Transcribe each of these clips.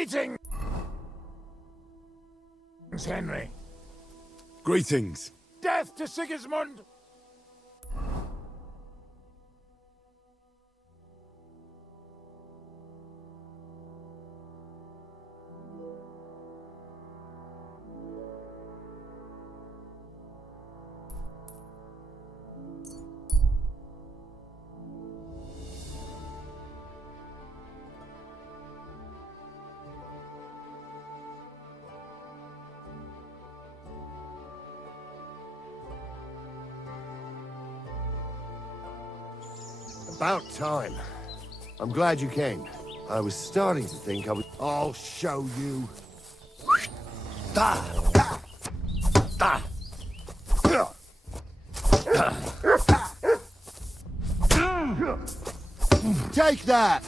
Greetings, Henry. Greetings. Death to Sigismund! About time. I'm glad you came. I was starting to think I was... I'll show you. Take that!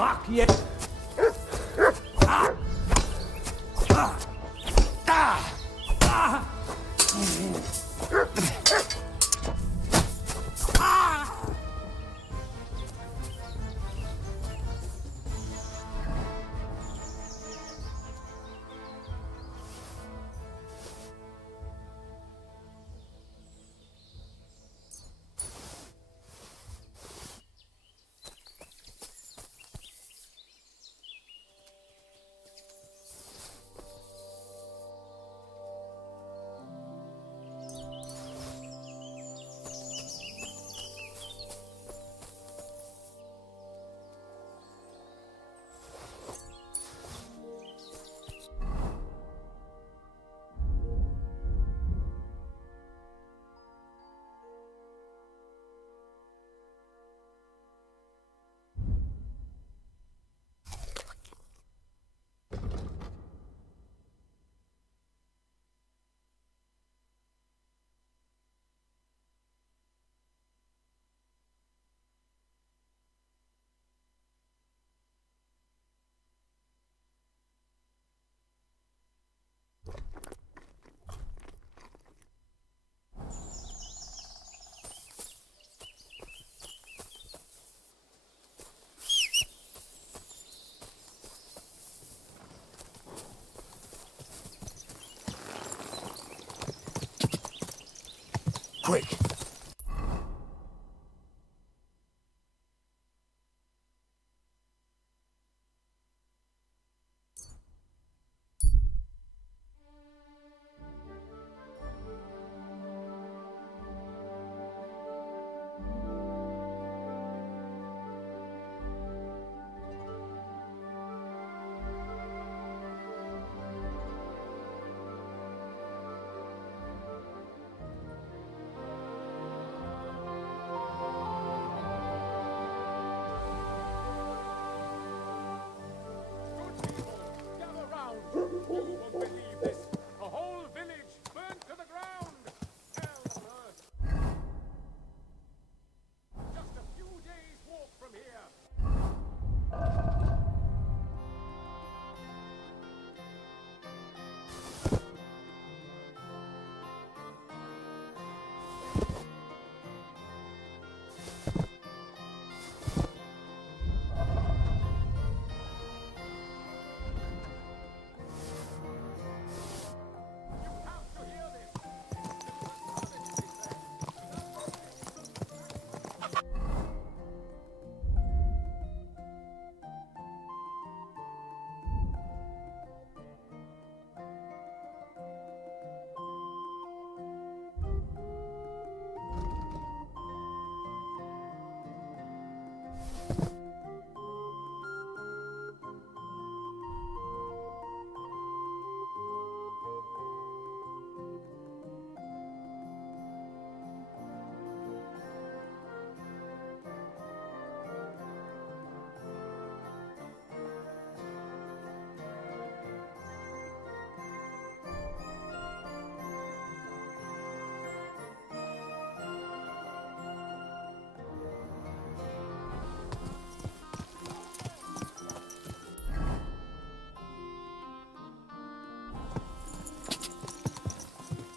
Fuck yeah! Quick!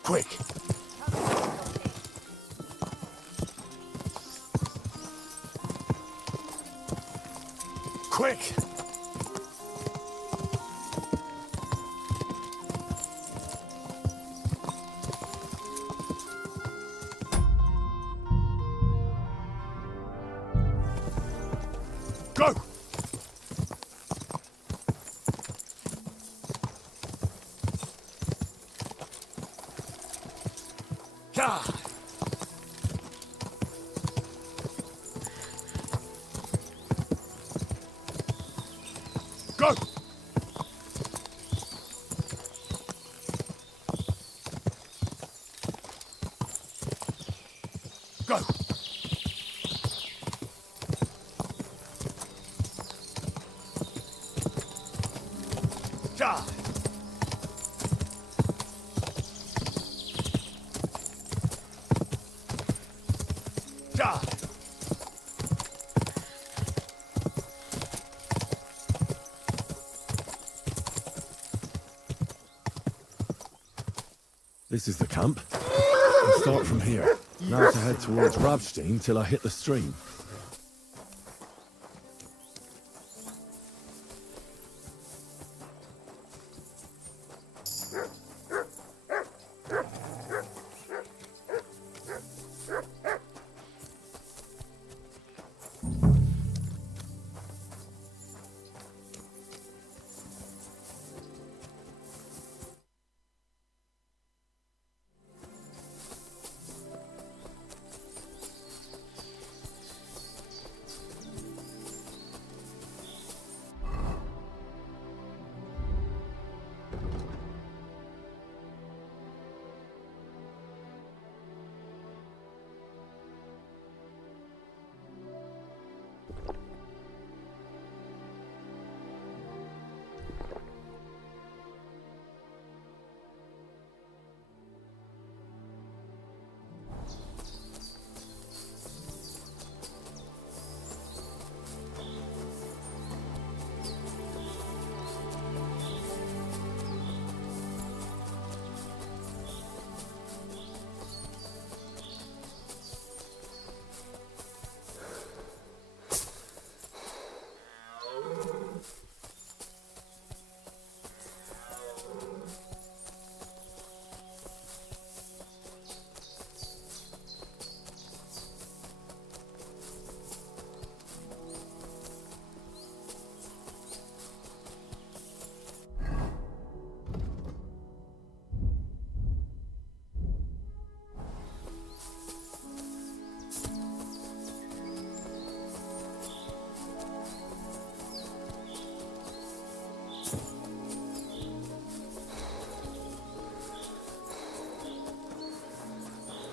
Quick! Quick! Go! Yeah. Go! Go! Yeah. Yeah. This is the camp. I'll start from here. Now to head towards Rabstein till I hit the stream.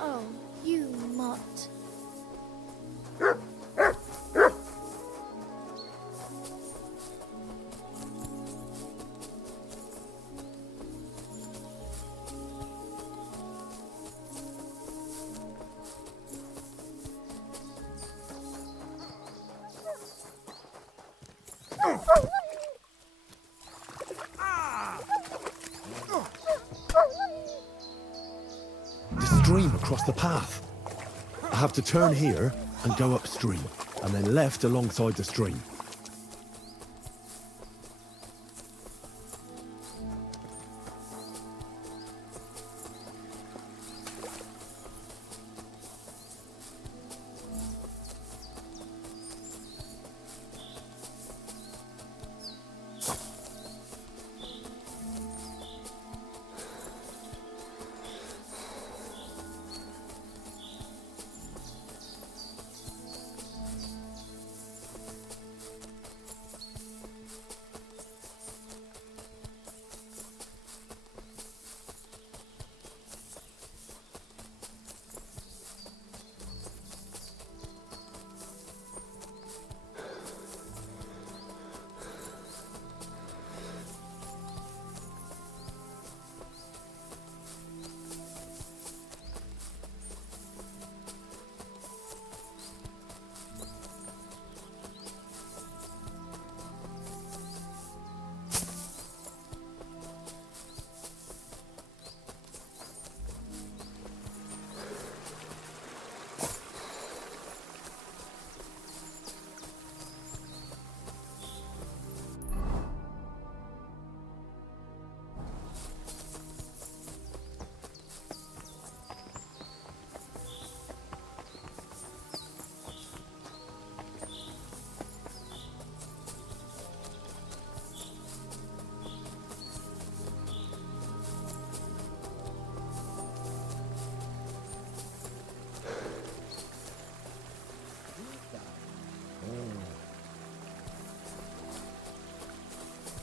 Oh, you mutt. The stream across the path. I have to turn here and go upstream, and then left alongside the stream.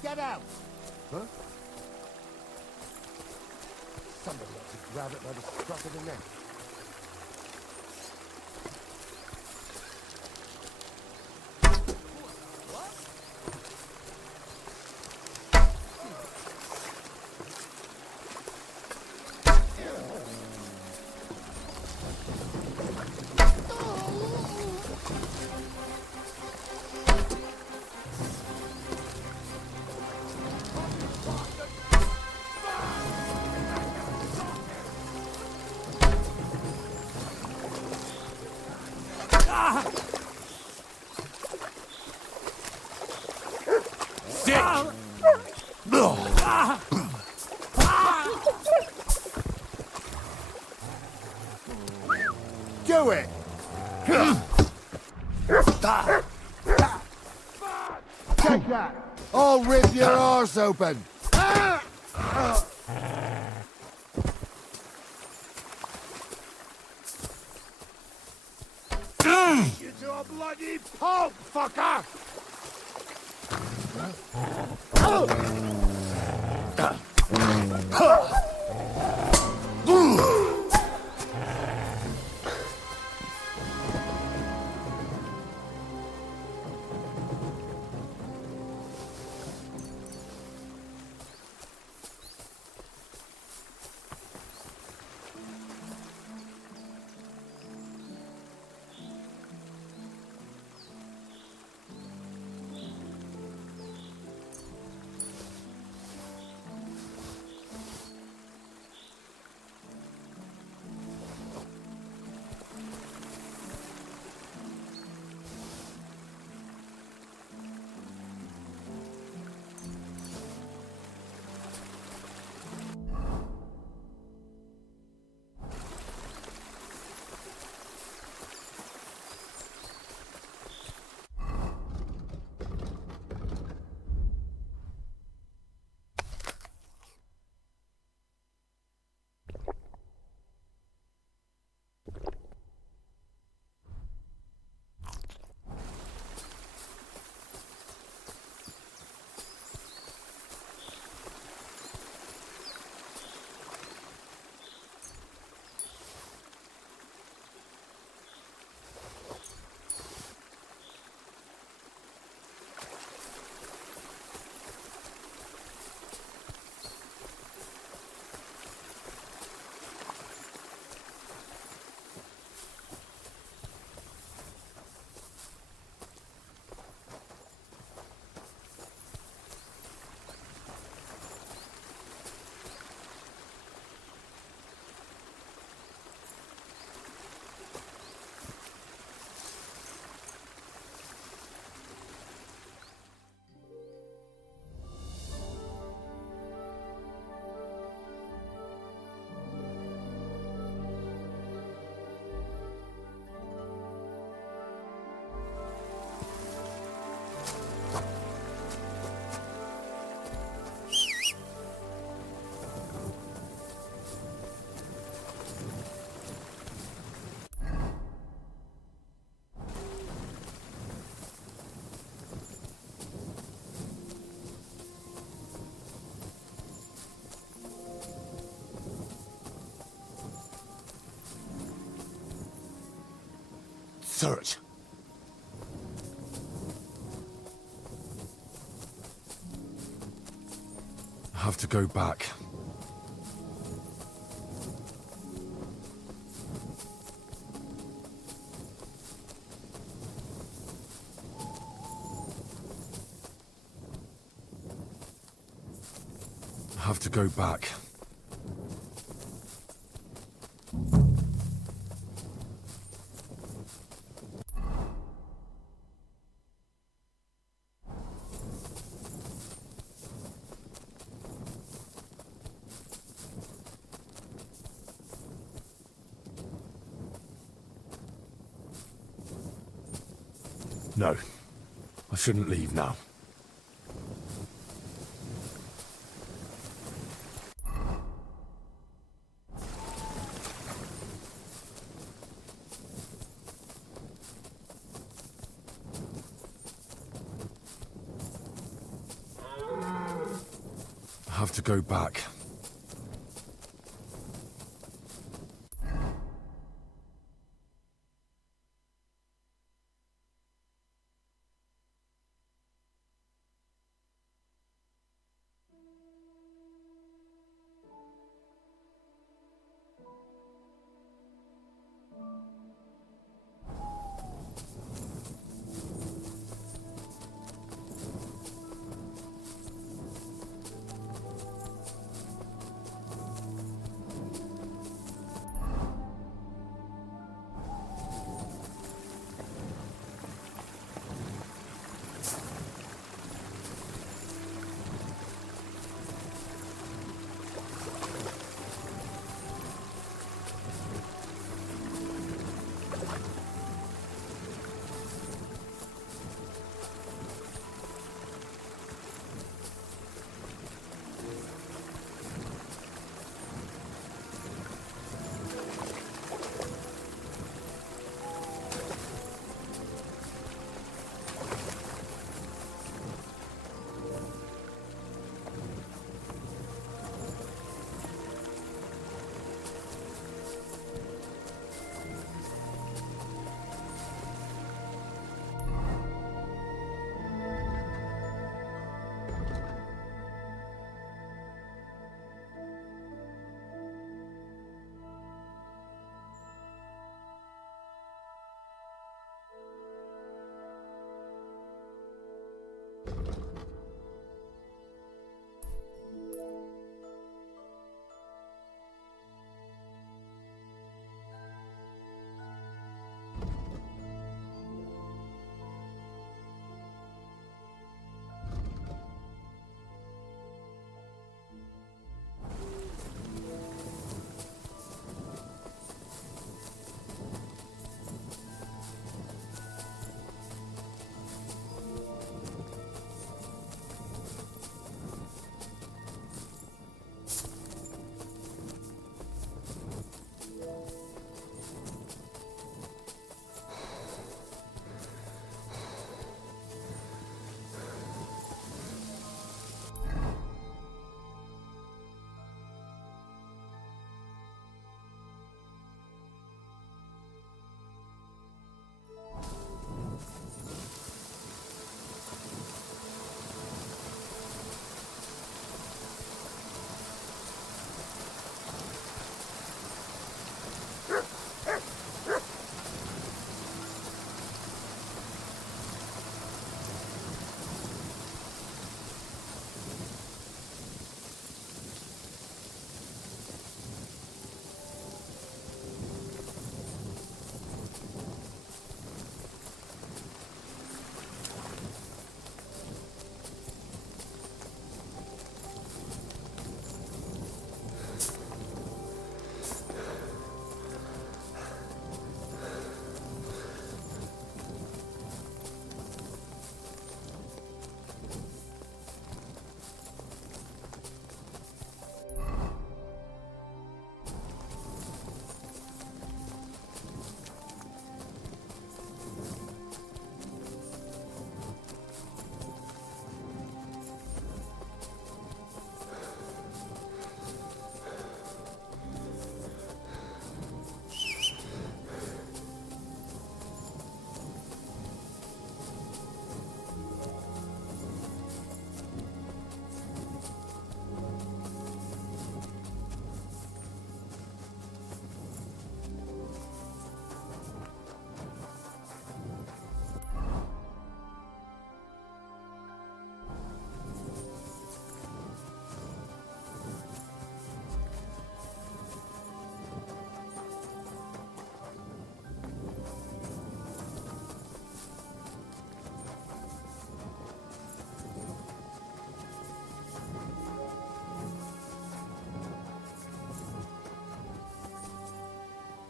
get out! Huh? Somebody ought to grab it by the scruff of the neck. Do it! Take that! I'll rip your arse open! You to a bloody pulp, fucker! Search. I have to go back. I have to go back. No, I shouldn't leave now. have to go back.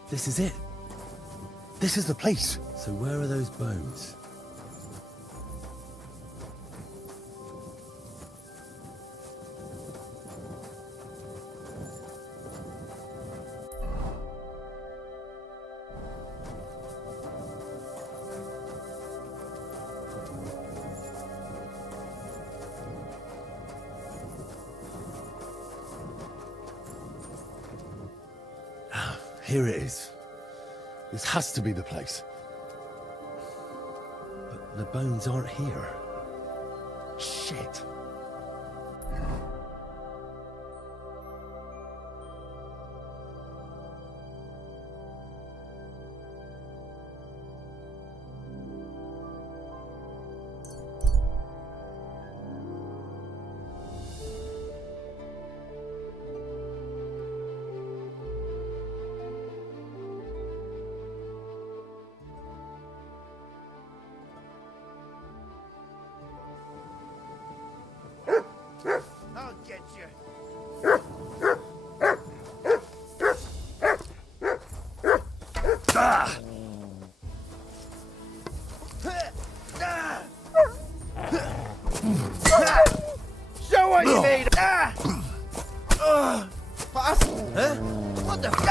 This is it. This is the place. So where are those bones? Here it is. This has to be the place. But the bones aren't here. Shit. I'll get you. Ah! Show what you need. Fast. Huh? What the?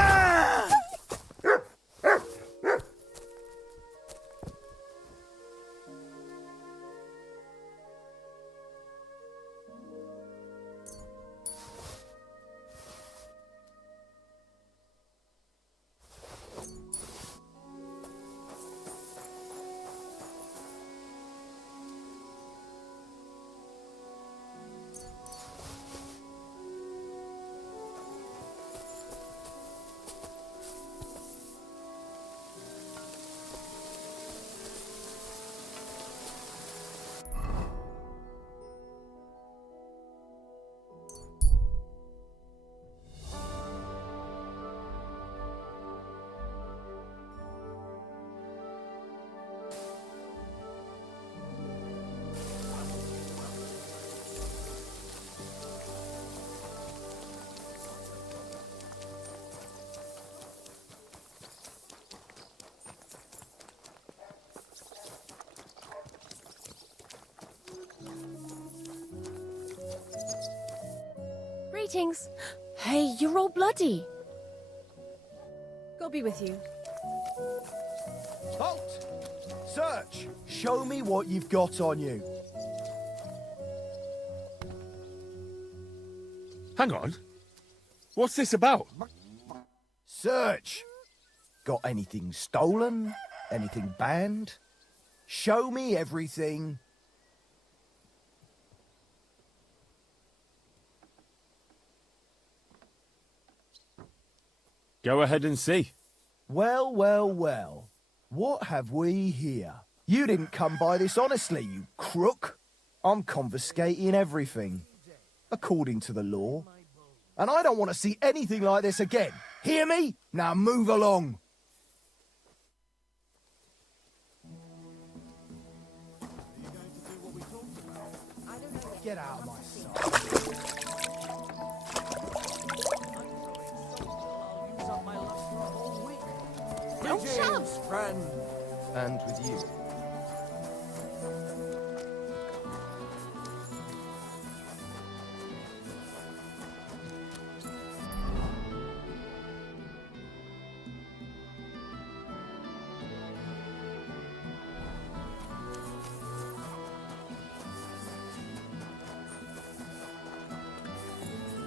Greetings. Hey, you're all bloody. God be with you. Halt! Search! Show me what you've got on you. Hang on. What's this about? Search! Got anything stolen? Anything banned? Show me everything. Go ahead and see. Well, well, well. What have we here? You didn't come by this honestly, you crook. I'm confiscating everything, according to the law. And I don't want to see anything like this again. Hear me? Now move along. Get out of my sight. Don't shove! Friend. And with you.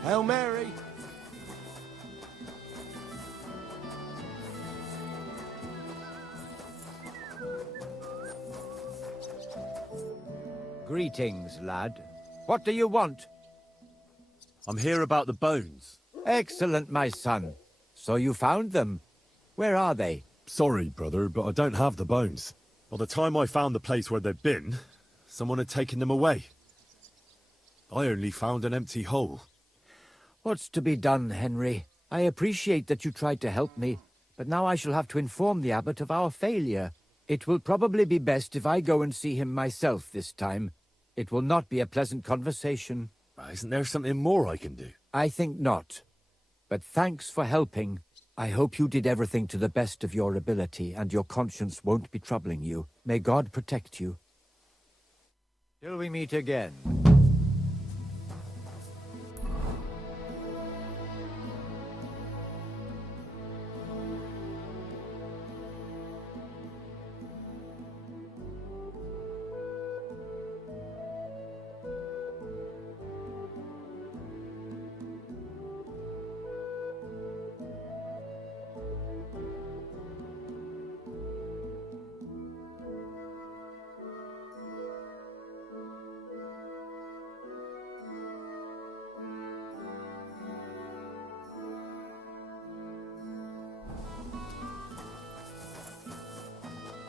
Hail Mary! Greetings, lad. What do you want? I'm here about the bones. Excellent, my son. So you found them. Where are they? Sorry, brother, but I don't have the bones. By the time I found the place where they'd been, someone had taken them away. I only found an empty hole. What's to be done, Henry? I appreciate that you tried to help me, but now I shall have to inform the abbot of our failure. It will probably be best if I go and see him myself this time. It will not be a pleasant conversation. Isn't there something more I can do? I think not. But thanks for helping. I hope you did everything to the best of your ability, and your conscience won't be troubling you. May God protect you. Till we meet again.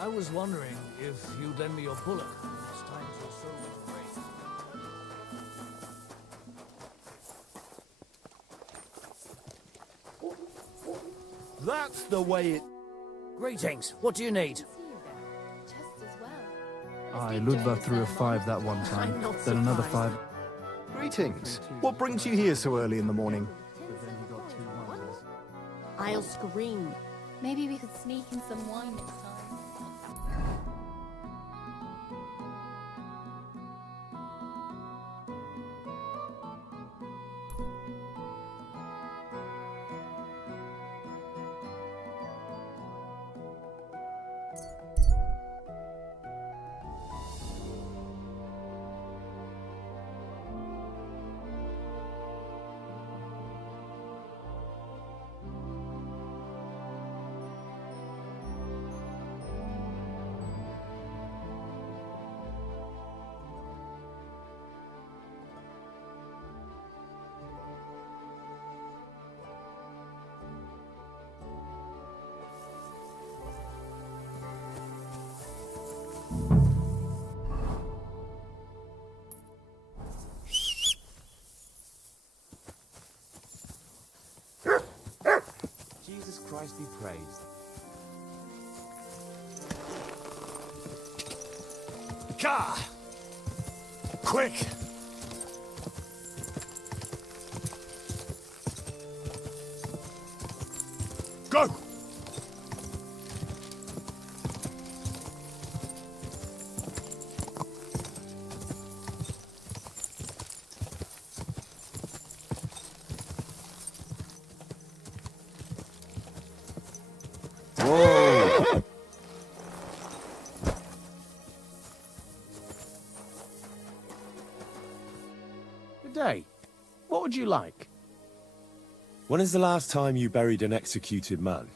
I was wondering if you'd lend me your bullock. It's time to sow the grain. That's the way it... Greetings. What do you need? Just as well. I Ludva threw a 5 that one time, I'm not then another surprised. 5. Greetings. What brings you here so early in the morning? I'll scream. Maybe we could sneak in some wine next time. Jesus Christ be praised. Car! Quick! Go! Good day. What would you like? When is the last time you buried an executed man?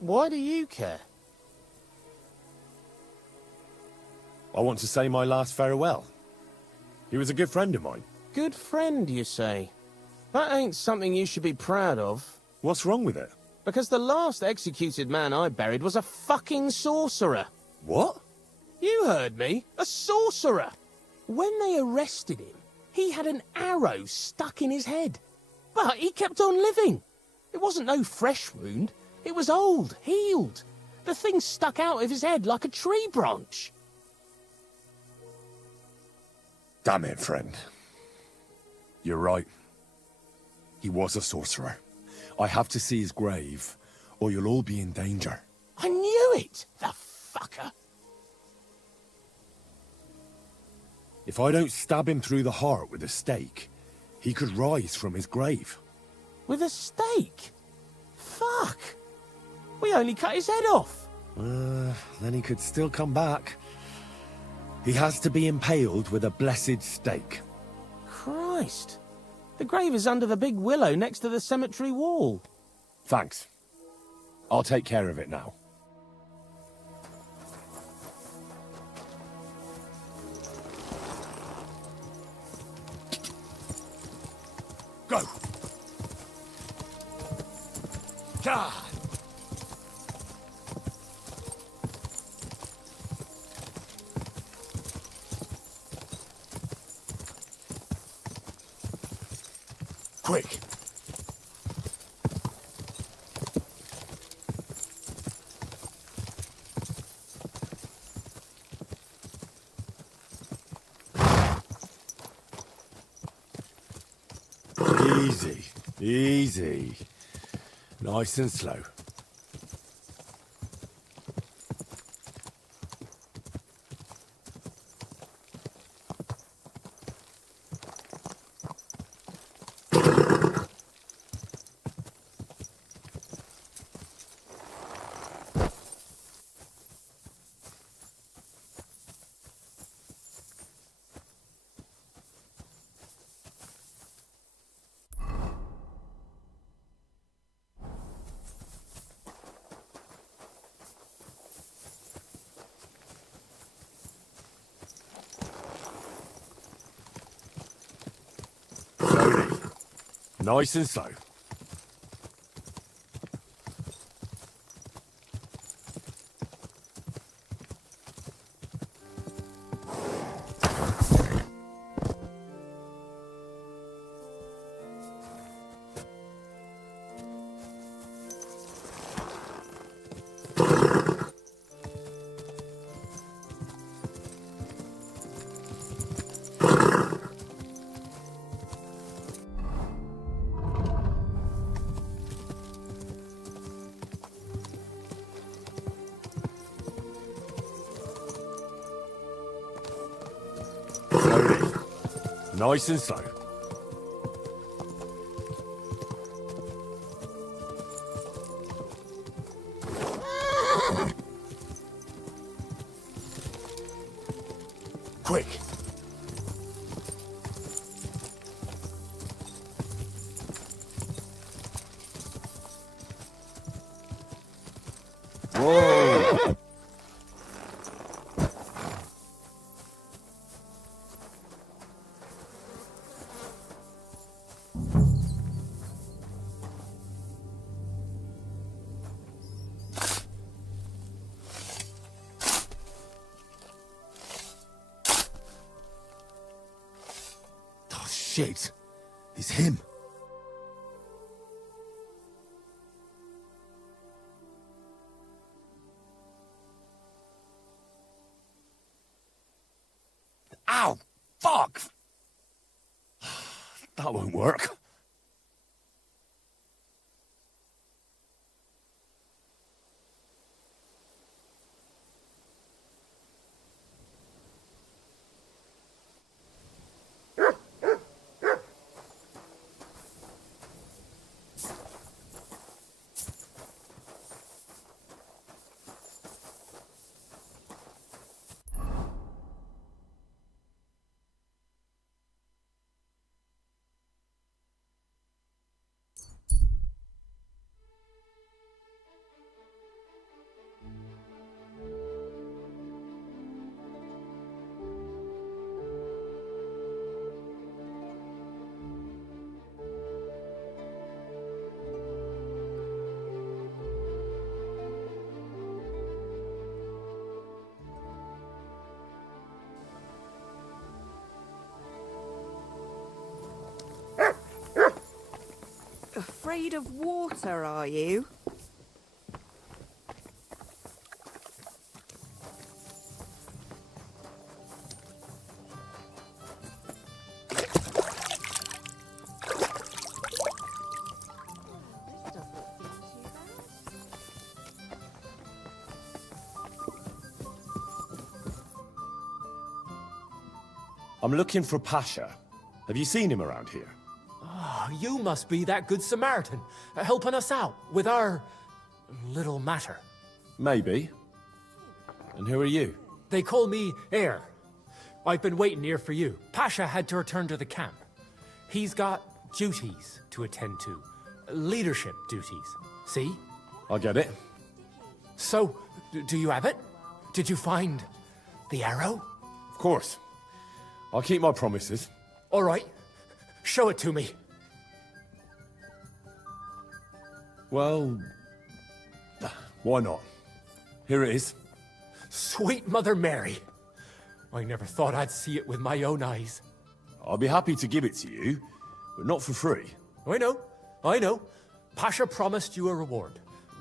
Why do you care? I want to say my last farewell. He was a good friend of mine. Good friend, you say? That ain't something you should be proud of. What's wrong with it? Because the last executed man I buried was a fucking sorcerer. What? You heard me. A sorcerer. When they arrested him, he had an arrow stuck in his head. But he kept on living. It wasn't no fresh wound. It was old, healed. The thing stuck out of his head like a tree branch. Damn it, friend. You're right. He was a sorcerer. I have to see his grave, or you'll all be in danger. I knew it, the fucker. If I don't stab him through the heart with a stake, he could rise from his grave. With a stake? Fuck. We only cut his head off. Then he could still come back. He has to be impaled with a blessed stake. Christ. The grave is under the big willow next to the cemetery wall. Thanks. I'll take care of it now. Go! God! Quick! Easy, easy. Nice and slow. Slowly. Nice and slow. nice and slow. Quick! Whoa! Oh, shit. It's him. Ow! Fuck! That won't work. Afraid of water, are you? I'm looking for Pasha. Have you seen him around here? You must be that good Samaritan, helping us out with our little matter. Maybe. And who are you? They call me Heir. I've been waiting here for you. Pasha had to return to the camp. He's got duties to attend to. Leadership duties. See? I get it. So, do you have it? Did you find the arrow? Of course. I'll keep my promises. All right. Show it to me. Well, why not? Here it is. Sweet Mother Mary. I never thought I'd see it with my own eyes. I'll be happy to give it to you, but not for free. I know. Pasha promised you a reward,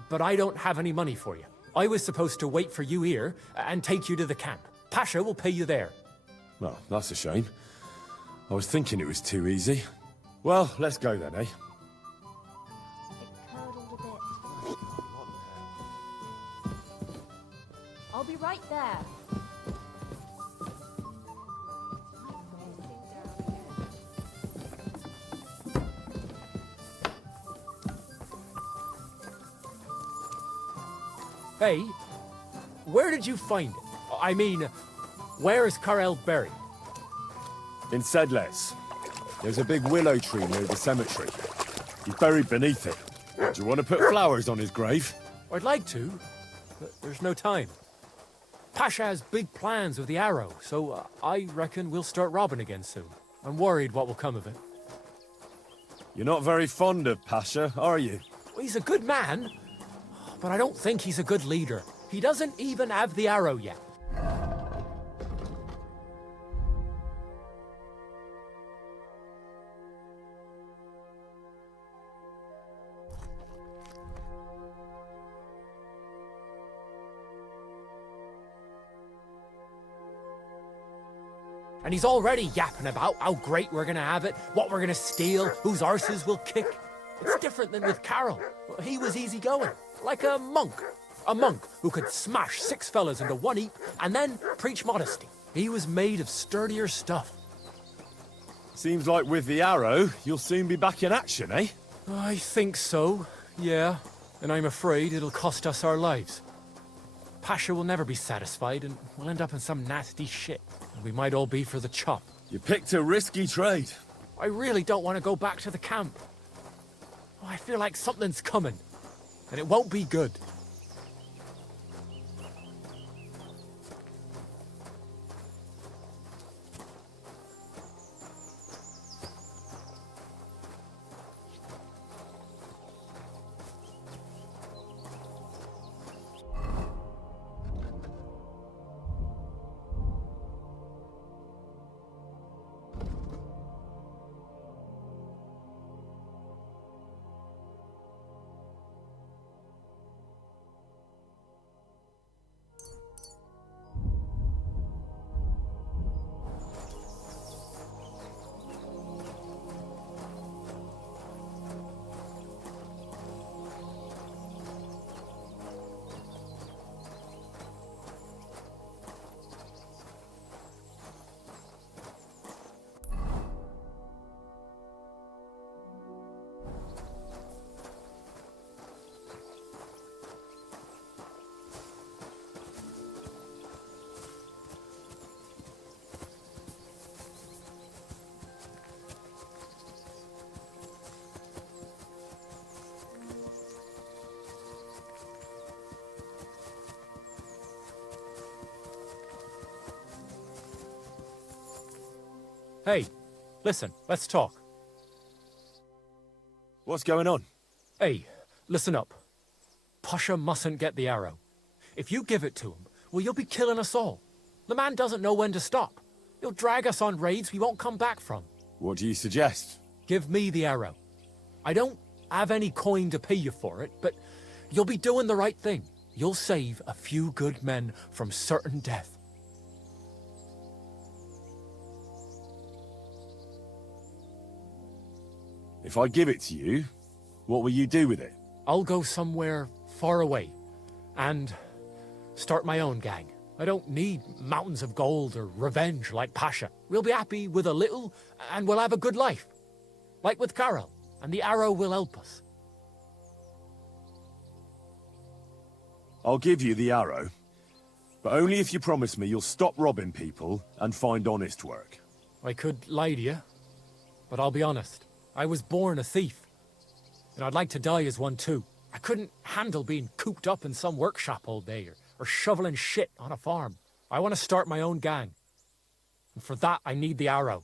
but I don't have any money for you. I was supposed to wait for you here and take you to the camp. Pasha will pay you there. Well, that's a shame. I was thinking it was too easy. Well, let's go then, eh? It curdled a bit. I'll be right there. Hey, where did you find it? I mean, where is Karel buried? In Sedles. There's a big willow tree near the cemetery. He's buried beneath it. Do you want to put flowers on his grave? I'd like to, but there's no time. Pasha has big plans with the arrow, so I reckon we'll start robbing again soon. I'm worried what will come of it. You're not very fond of Pasha, are you? Well, he's a good man, but I don't think he's a good leader. He doesn't even have the arrow yet. And he's already yapping about how great we're gonna have it, what we're gonna steal, whose arses we'll kick. It's different than with Carol. He was easygoing, like a monk. A monk who could smash 6 fellas into one heap and then preach modesty. He was made of sturdier stuff. Seems like with the arrow, you'll soon be back in action, eh? I think so, yeah. And I'm afraid it'll cost us our lives. Pasha will never be satisfied, and we'll end up in some nasty shit. And we might all be for the chop. You picked a risky trade. I really don't want to go back to the camp. Oh, I feel like something's coming, and it won't be good. Hey, listen, let's talk. What's going on? Hey, listen up. Pasha mustn't get the arrow. If you give it to him, well, you'll be killing us all. The man doesn't know when to stop. He'll drag us on raids we won't come back from. What do you suggest? Give me the arrow. I don't have any coin to pay you for it, but you'll be doing the right thing. You'll save a few good men from certain death. If I give it to you, what will you do with it? I'll go somewhere far away and start my own gang. I don't need mountains of gold or revenge like Pasha. We'll be happy with a little and we'll have a good life. Like with Carol, and the arrow will help us. I'll give you the arrow, but only if you promise me you'll stop robbing people and find honest work. I could lie to you, but I'll be honest. I was born a thief, and I'd like to die as one too. I couldn't handle being cooped up in some workshop all day or shoveling shit on a farm. I want to start my own gang, and for that I need the arrow.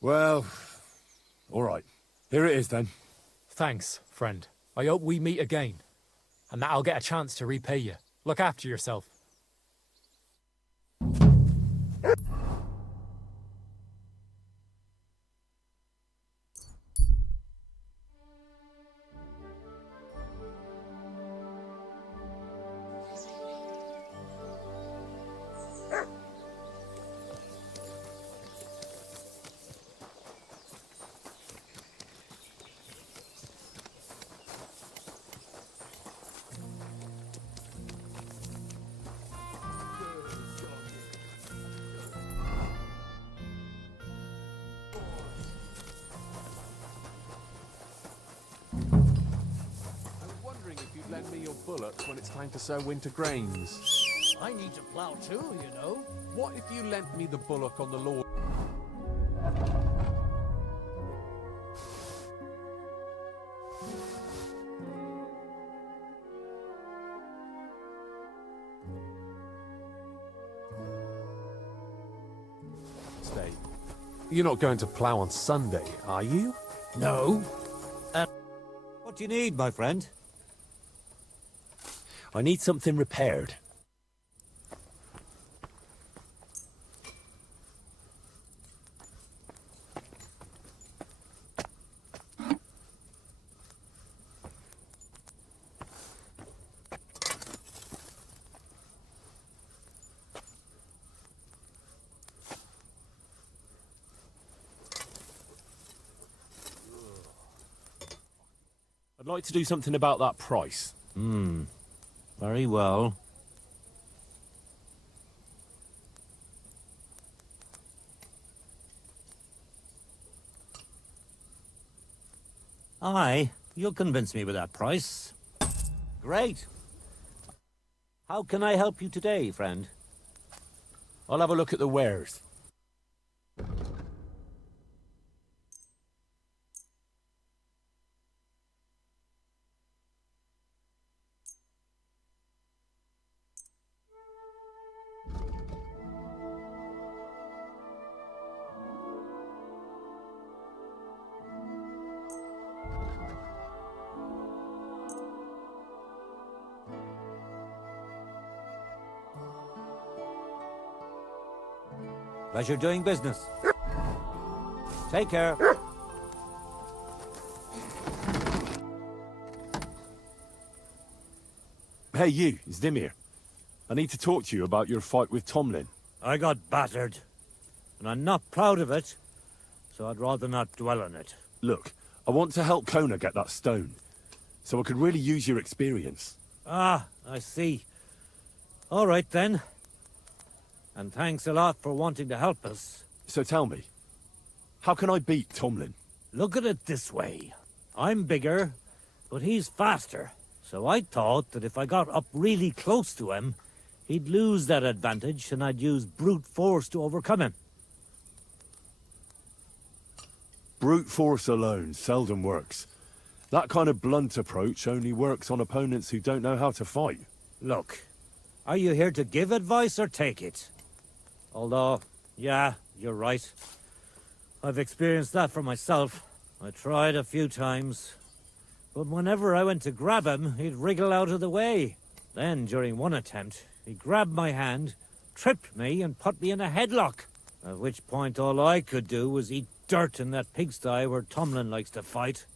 Well, all right. Here it is then. Thanks, friend. I hope we meet again, and that I'll get a chance to repay you. Look after yourself. Lend me your bullocks when it's time to sow winter grains. I need to plow too, you know. What if you lent me the bullock on the Lord? Stay. You're not going to plow on Sunday, are you? No. What do you need, my friend? I need something repaired. I'd like to do something about that price. Very well. Aye, you'll convince me with that price. Great. How can I help you today, friend? I'll have a look at the wares. Pleasure doing business. Take care. Hey you, it's Dimir. I need to talk to you about your fight with Tomlin. I got battered, and I'm not proud of it, so I'd rather not dwell on it. Look, I want to help Kona get that stone, so I could really use your experience. Ah, I see. All right then. And thanks a lot for wanting to help us. So tell me, how can I beat Tomlin? Look at it this way. I'm bigger, but he's faster. So I thought that if I got up really close to him, he'd lose that advantage and I'd use brute force to overcome him. Brute force alone seldom works. That kind of blunt approach only works on opponents who don't know how to fight. Look, are you here to give advice or take it? Although, yeah, you're right. I've experienced that for myself. I tried a few times. But whenever I went to grab him, he'd wriggle out of the way. Then, during one attempt, he grabbed my hand, tripped me, and put me in a headlock. At which point all I could do was eat dirt in that pigsty where Tomlin likes to fight.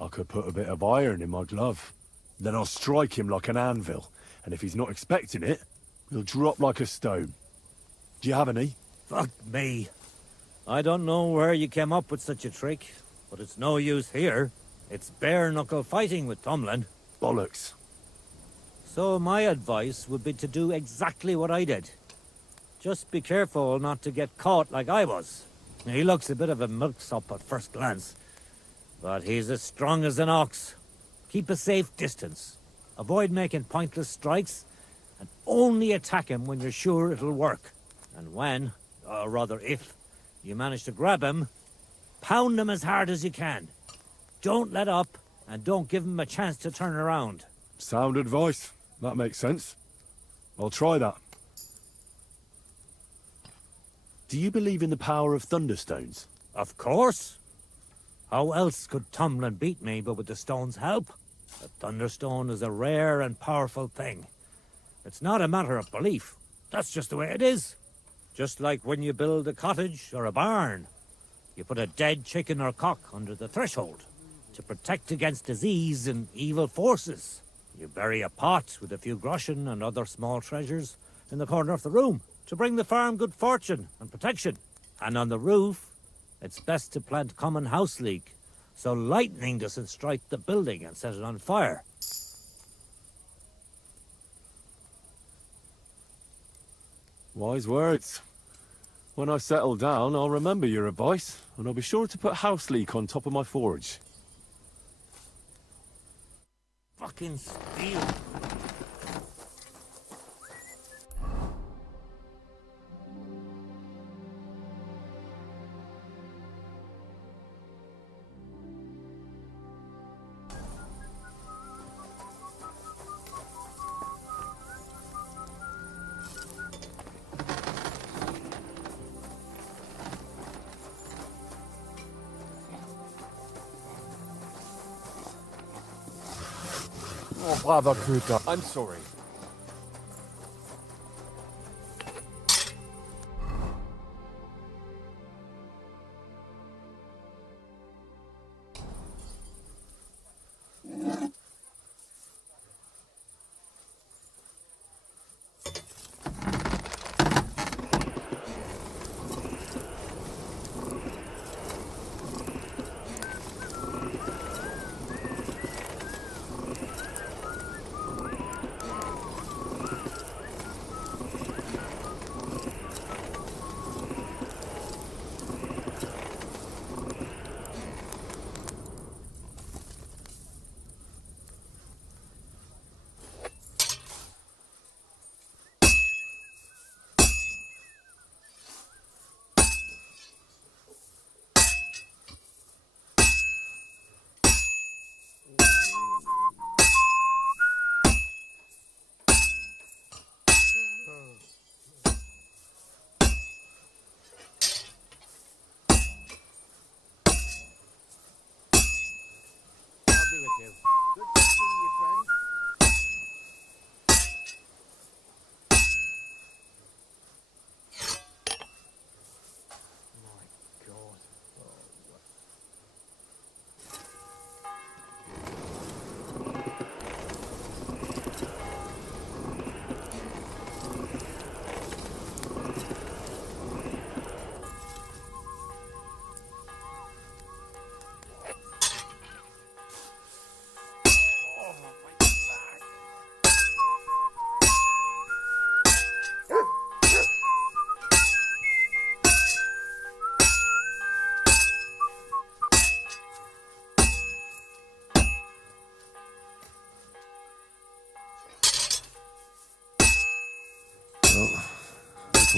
I could put a bit of iron in my glove. Then I'll strike him like an anvil. And if he's not expecting it, he'll drop like a stone. Do you have any? Fuck me. I don't know where you came up with such a trick, but it's no use here. It's bare-knuckle fighting with Tomlin. Bollocks. So my advice would be to do exactly what I did. Just be careful not to get caught like I was. He looks a bit of a milksop at first glance, but he's as strong as an ox. Keep a safe distance. Avoid making pointless strikes, and only attack him when you're sure it'll work. And when, or rather if, you manage to grab him, pound him as hard as you can. Don't let up, and don't give him a chance to turn around. Sound advice. That makes sense. I'll try that. Do you believe in the power of thunderstones? Of course. How else could Tomlin beat me but with the stone's help? The Thunderstone is a rare and powerful thing. It's not a matter of belief. That's just the way it is. Just like when you build a cottage or a barn. You put a dead chicken or cock under the threshold to protect against disease and evil forces. You bury a pot with a few groschen and other small treasures in the corner of the room to bring the farm good fortune and protection. And on the roof, it's best to plant common house leek so lightning doesn't strike the building and set it on fire. Wise words. When I settle down, I'll remember your advice, and I'll be sure to put house leek on top of my forge. Fucking steel. Oh, bravo, Kuta. I'm sorry.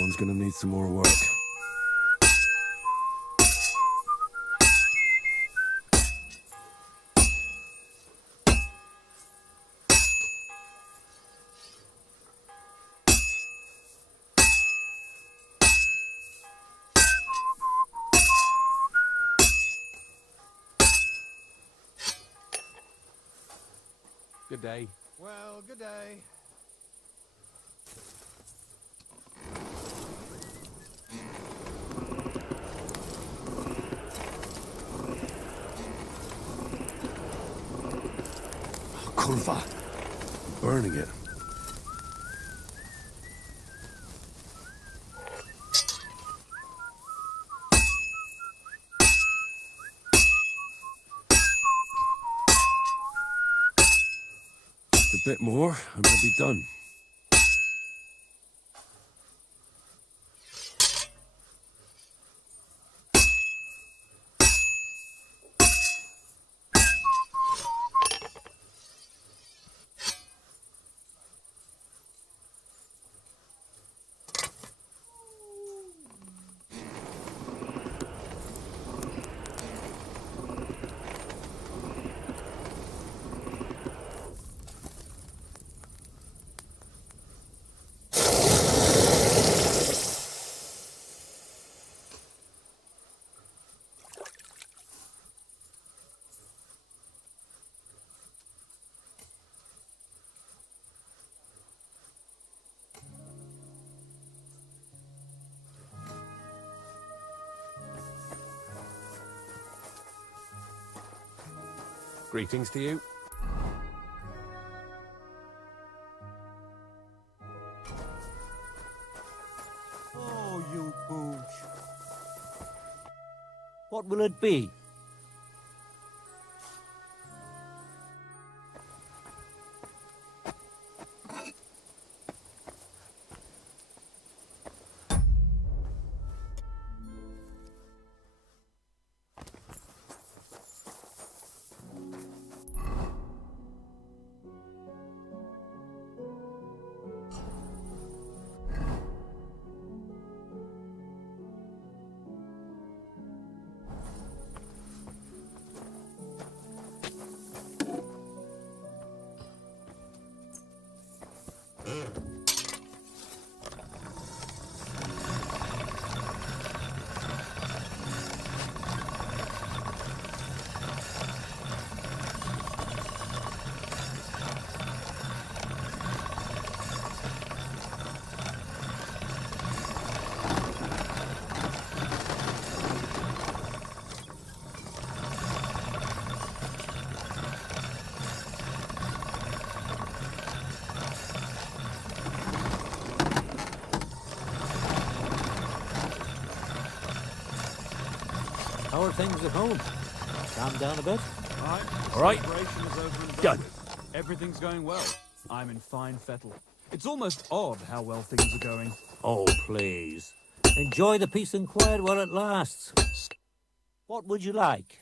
one's gonna need some more work. Good day. Well, good day. Kurva! Burning it. Just a bit more, and we'll be done. Greetings to you. Oh, you pooch. What will it be? How are things at home? Calm down a bit? All right. Celebration is over and done Done. with. Everything's going well. I'm in fine fettle. It's almost odd how well things are going. Oh, please. Enjoy the peace and quiet while it lasts. What would you like?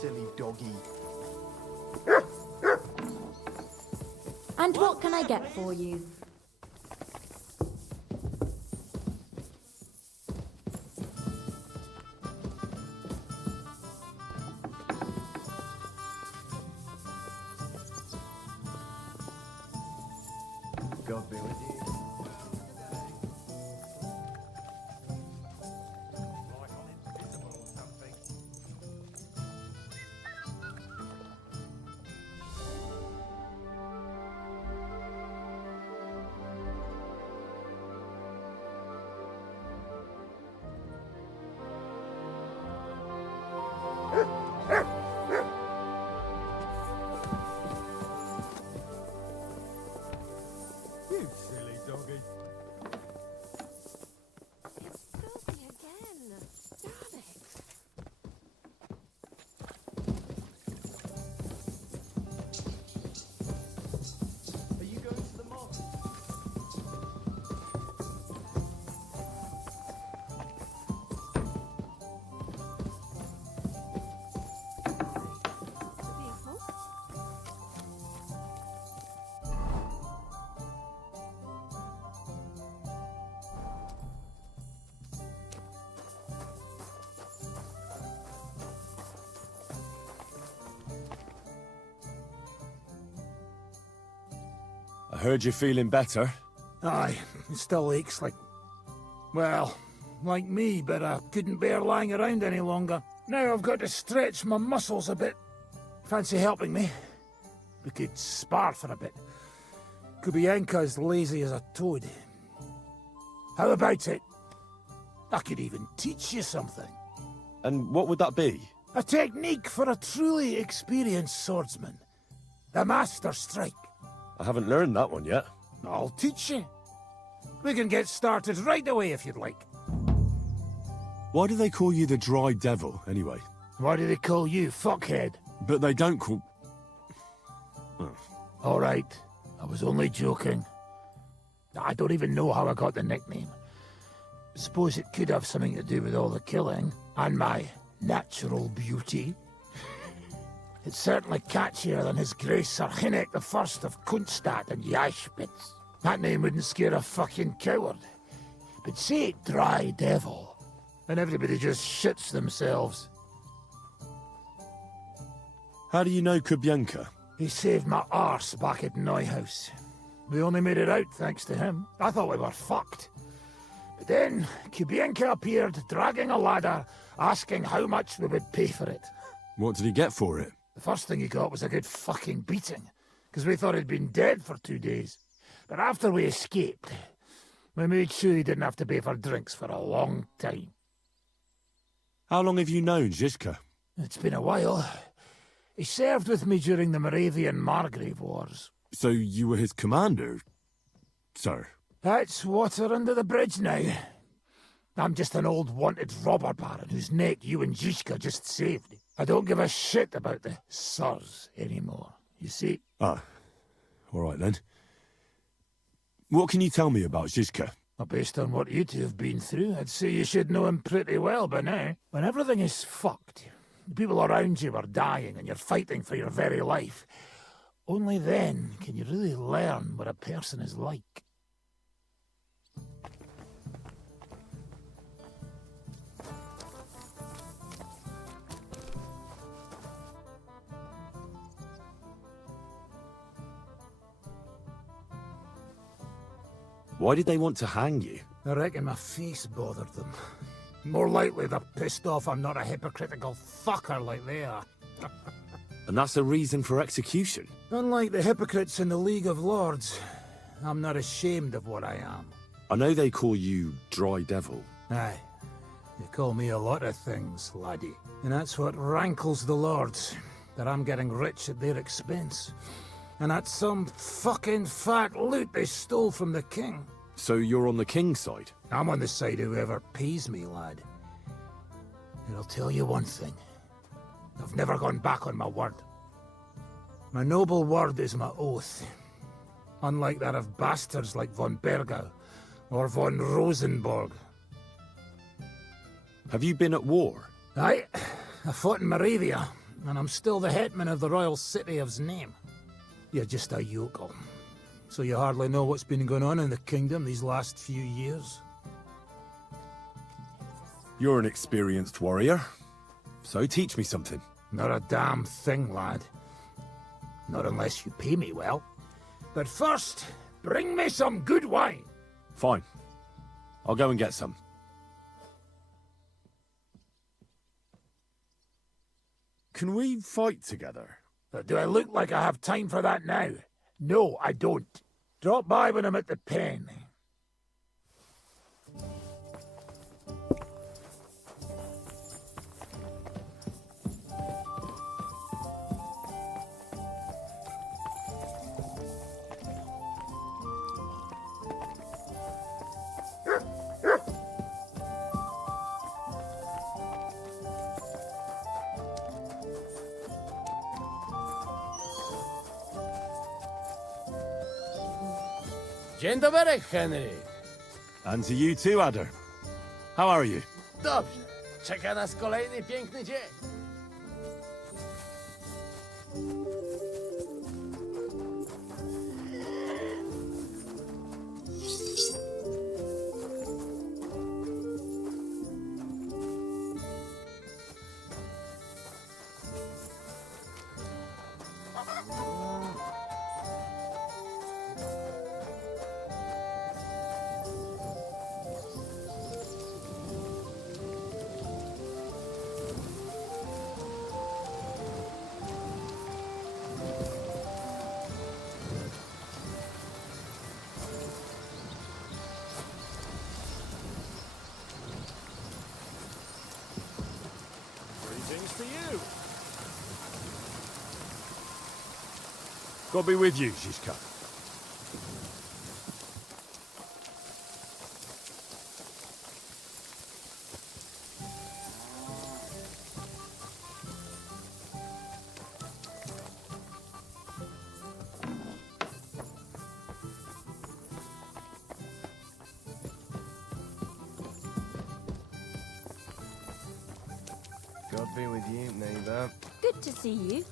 silly doggy. And what can I get for you? God be with you. You silly doggy. It's filthy again. Damn it. Are you going to the mall? Vehicle? I heard you're feeling better. Aye, it still aches like... Well, like me, but I couldn't bear lying around any longer. Now I've got to stretch my muscles a bit. Fancy helping me? We could spar for a bit. Kubienka's lazy as a toad. How about it? I could even teach you something. And what would that be? A technique for a truly experienced swordsman. The Master Strike. I haven't learned that one yet. I'll teach you. We can get started right away if you'd like. Why do they call you the Dry Devil, anyway? Why do they call you fuckhead? But they don't call... All right, I was only joking. I don't even know how I got the nickname. Suppose it could have something to do with all the killing and my natural beauty. It's certainly catchier than His Grace Sir Hinnek the First of Kunstadt and Yashpitz. That name wouldn't scare a fucking coward. But say it Dry Devil, and everybody just shits themselves. How do you know Kubienka? He saved my arse back at Neuhaus. We only made it out thanks to him. I thought we were fucked. But then Kubienka appeared, dragging a ladder, asking how much we would pay for it. What did he get for it? The first thing he got was a good fucking beating, because we thought he'd been dead for 2 days. But after we escaped, we made sure he didn't have to pay for drinks for a long time. How long have you known Zizka? It's been a while. He served with me during the Moravian-Margrave Wars. So you were his commander, sir? That's water under the bridge now. I'm just an old wanted robber baron whose neck you and Zizka just saved. I don't give a shit about the sirs anymore, you see? Ah, all right then. What can you tell me about Zizka? Well, based on what you two have been through, I'd say you should know him pretty well by now. When everything is fucked, the people around you are dying and you're fighting for your very life, only then can you really learn what a person is like. Why did they want to hang you? I reckon my face bothered them. More likely they're pissed off I'm not a hypocritical fucker like they are. And that's a reason for execution? Unlike the hypocrites in the League of Lords, I'm not ashamed of what I am. I know they call you Dry Devil. Aye. They call me a lot of things, laddie. And that's what rankles the Lords, that I'm getting rich at their expense. And that's some fucking fat loot they stole from the king. So you're on the king's side? I'm on the side of whoever pays me, lad. And I'll tell you one thing. I've never gone back on my word. My noble word is my oath. Unlike that of bastards like von Bergau or von Rosenborg. Have you been at war? Aye. I fought in Moravia, and I'm still the hetman of the royal city of Znaim. You're just a yokel. So you hardly know what's been going on in the kingdom these last few years? You're an experienced warrior, so teach me something. Not a damn thing, lad. Not unless you pay me well. But first, bring me some good wine. Fine. I'll go and get some. Can we fight together? But do I look like I have time for that now? No, I don't. Drop by when I'm at the pen. Dzień dobry, Henry. And to you too, Adder. How are you? Dobrze. Czeka nas kolejny piękny dzień. Greetings to you. God be with you, Zizka. God be with you, neighbour. Good to see you.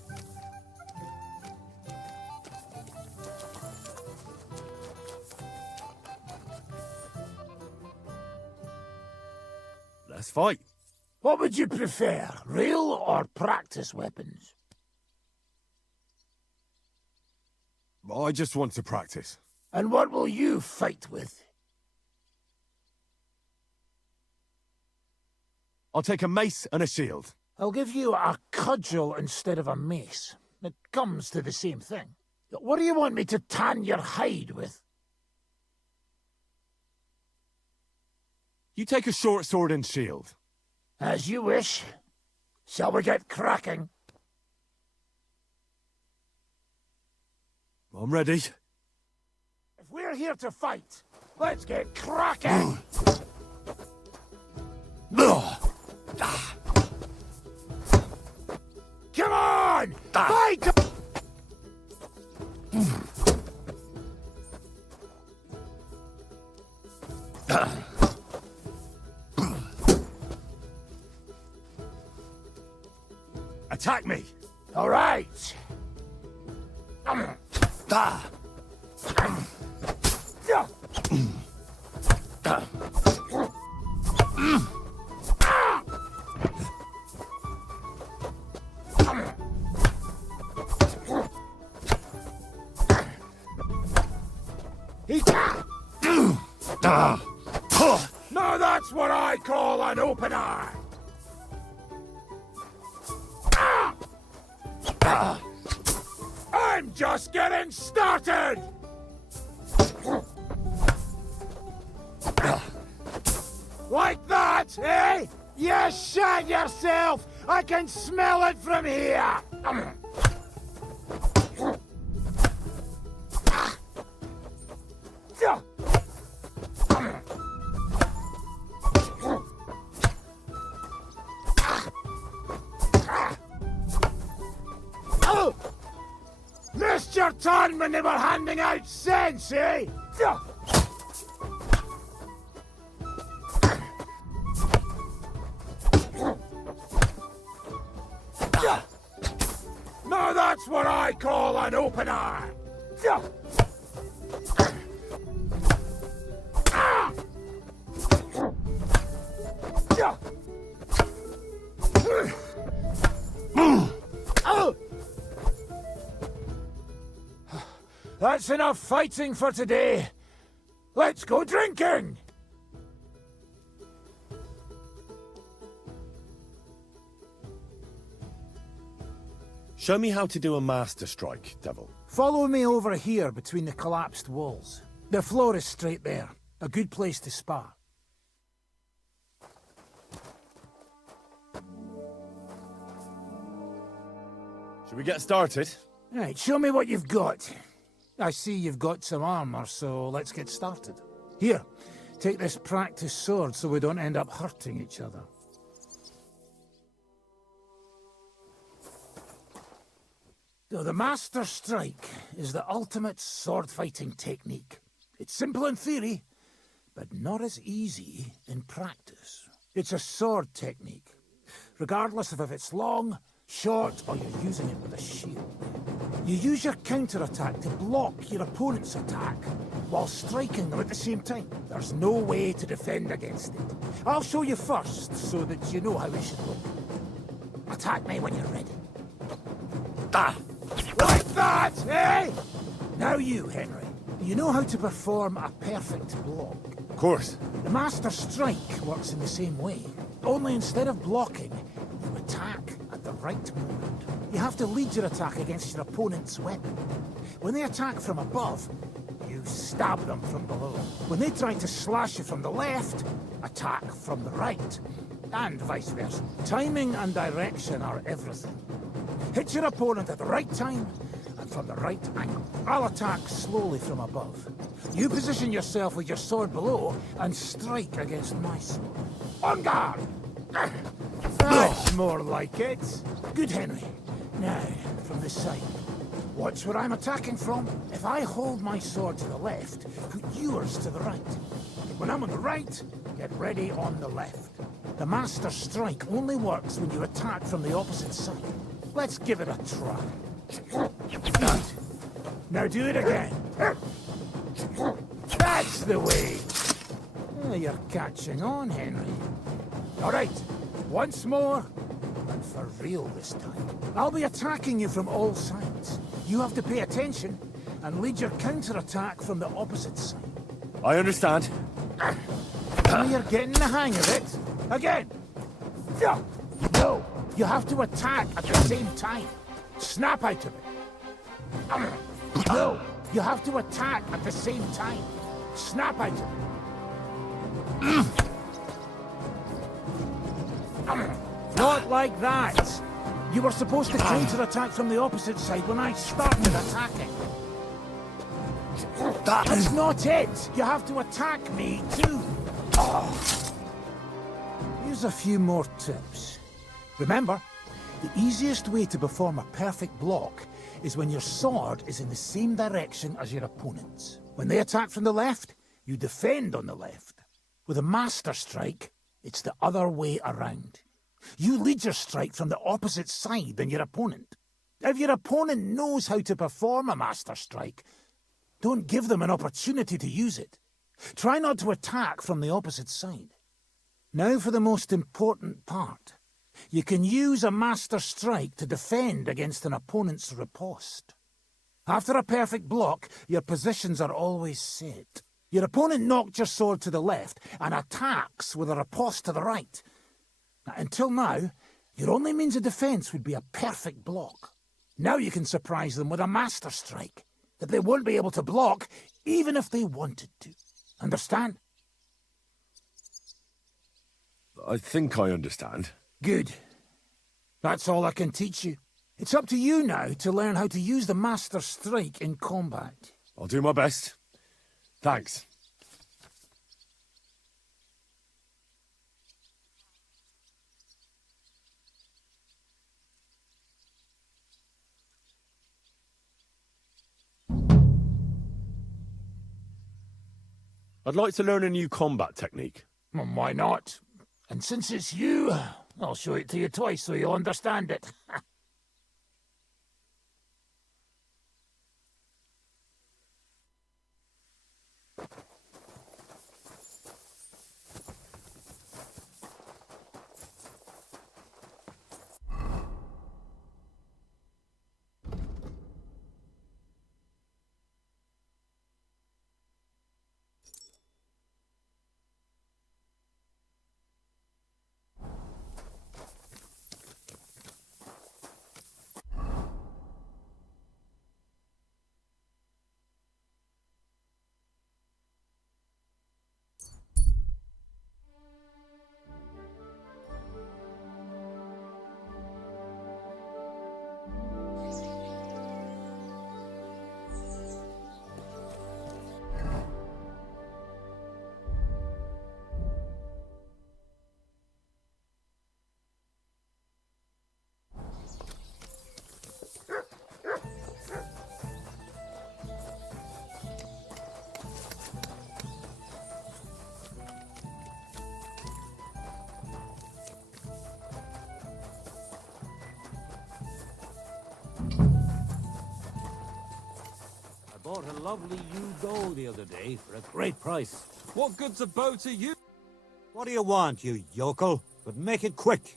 Let's fight. What would you prefer, real or practice weapons? I just want to practice. And what will you fight with? I'll take a mace and a shield. I'll give you a cudgel instead of a mace. It comes to the same thing. What do you want me to tan your hide with? You take a short sword and shield. As you wish. Shall we get cracking? I'm ready. If we're here to fight, let's get cracking! Come on! Fight! Attack me! All right. Now that's what I call an opener. I'm just getting started! Like that, eh? You shot yourself! I can smell it from here! Missed your turn when they were handing out sense, eh? Now that's what I call an opener! That's enough fighting for today. Let's go drinking! Show me how to do a master strike, Devil. Follow me over here between the collapsed walls. The floor is straight there. A good place to spar. Should we get started? Right, show me what you've got. I see you've got some armor, so let's get started. Here, take this practice sword so we don't end up hurting each other. So the Master Strike is the ultimate sword-fighting technique. It's simple in theory, but not as easy in practice. It's a sword technique, regardless of if it's long, short, or you're using it with a shield. You use your counter-attack to block your opponent's attack, while striking them at the same time. There's no way to defend against it. I'll show you first, so that you know how it should look. Attack me when you're ready. Ah! Like that, eh? Now you, Henry. You know how to perform a perfect block. Of course. The Master Strike works in the same way. Only instead of blocking, you attack at the right moment. You have to lead your attack against your opponent's weapon. When they attack from above, you stab them from below. When they try to slash you from the left, attack from the right. And vice versa. Timing and direction are everything. Hit your opponent at the right time, and from the right angle. I'll attack slowly from above. You position yourself with your sword below, and strike against my sword. On guard! That's more like it. Good, Henry. Now, from this side. Watch where I'm attacking from. If I hold my sword to the left, put yours to the right. When I'm on the right, get ready on the left. The Master Strike only works when you attack from the opposite side. Let's give it a try. Good. Now do it again. That's the way. Oh, you're catching on, Henry. All right, once more, and for real this time. I'll be attacking you from all sides. You have to pay attention and lead your counter-attack from the opposite side. I understand. Now you're getting the hang of it. Again. No, you have to attack at the same time. Snap out of it. No, you have to attack at the same time. Snap out of it. Not like that. You were supposed to counter-attack from the opposite side when I started attacking. That's not it. You have to attack me too. Here's a few more tips. Remember, the easiest way to perform a perfect block is when your sword is in the same direction as your opponent's. When they attack from the left, you defend on the left. With a Master Strike, it's the other way around. You lead your strike from the opposite side than your opponent. If your opponent knows how to perform a Master Strike, don't give them an opportunity to use it. Try not to attack from the opposite side. Now for the most important part. You can use a Master Strike to defend against an opponent's riposte. After a perfect block, your positions are always set. Your opponent knocked your sword to the left and attacks with a riposte to the right. Now, until now, your only means of defense would be a perfect block. Now you can surprise them with a Master Strike that they won't be able to block even if they wanted to. Understand? I think I understand. Good. That's all I can teach you. It's up to you now to learn how to use the Master Strike in combat. I'll do my best. Thanks. I'd like to learn a new combat technique. Well, why not? And since it's you, I'll show it to you twice so you'll understand it. bought a lovely new bow the other day for a great price. What good's a bow to you? What do you want, you yokel? But make it quick.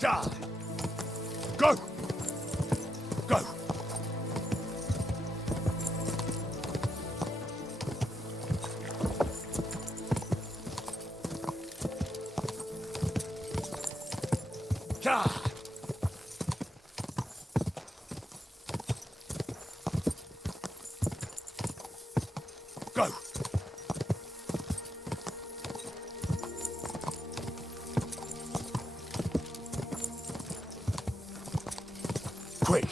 Die! Go! Go! Die! Go! Quick!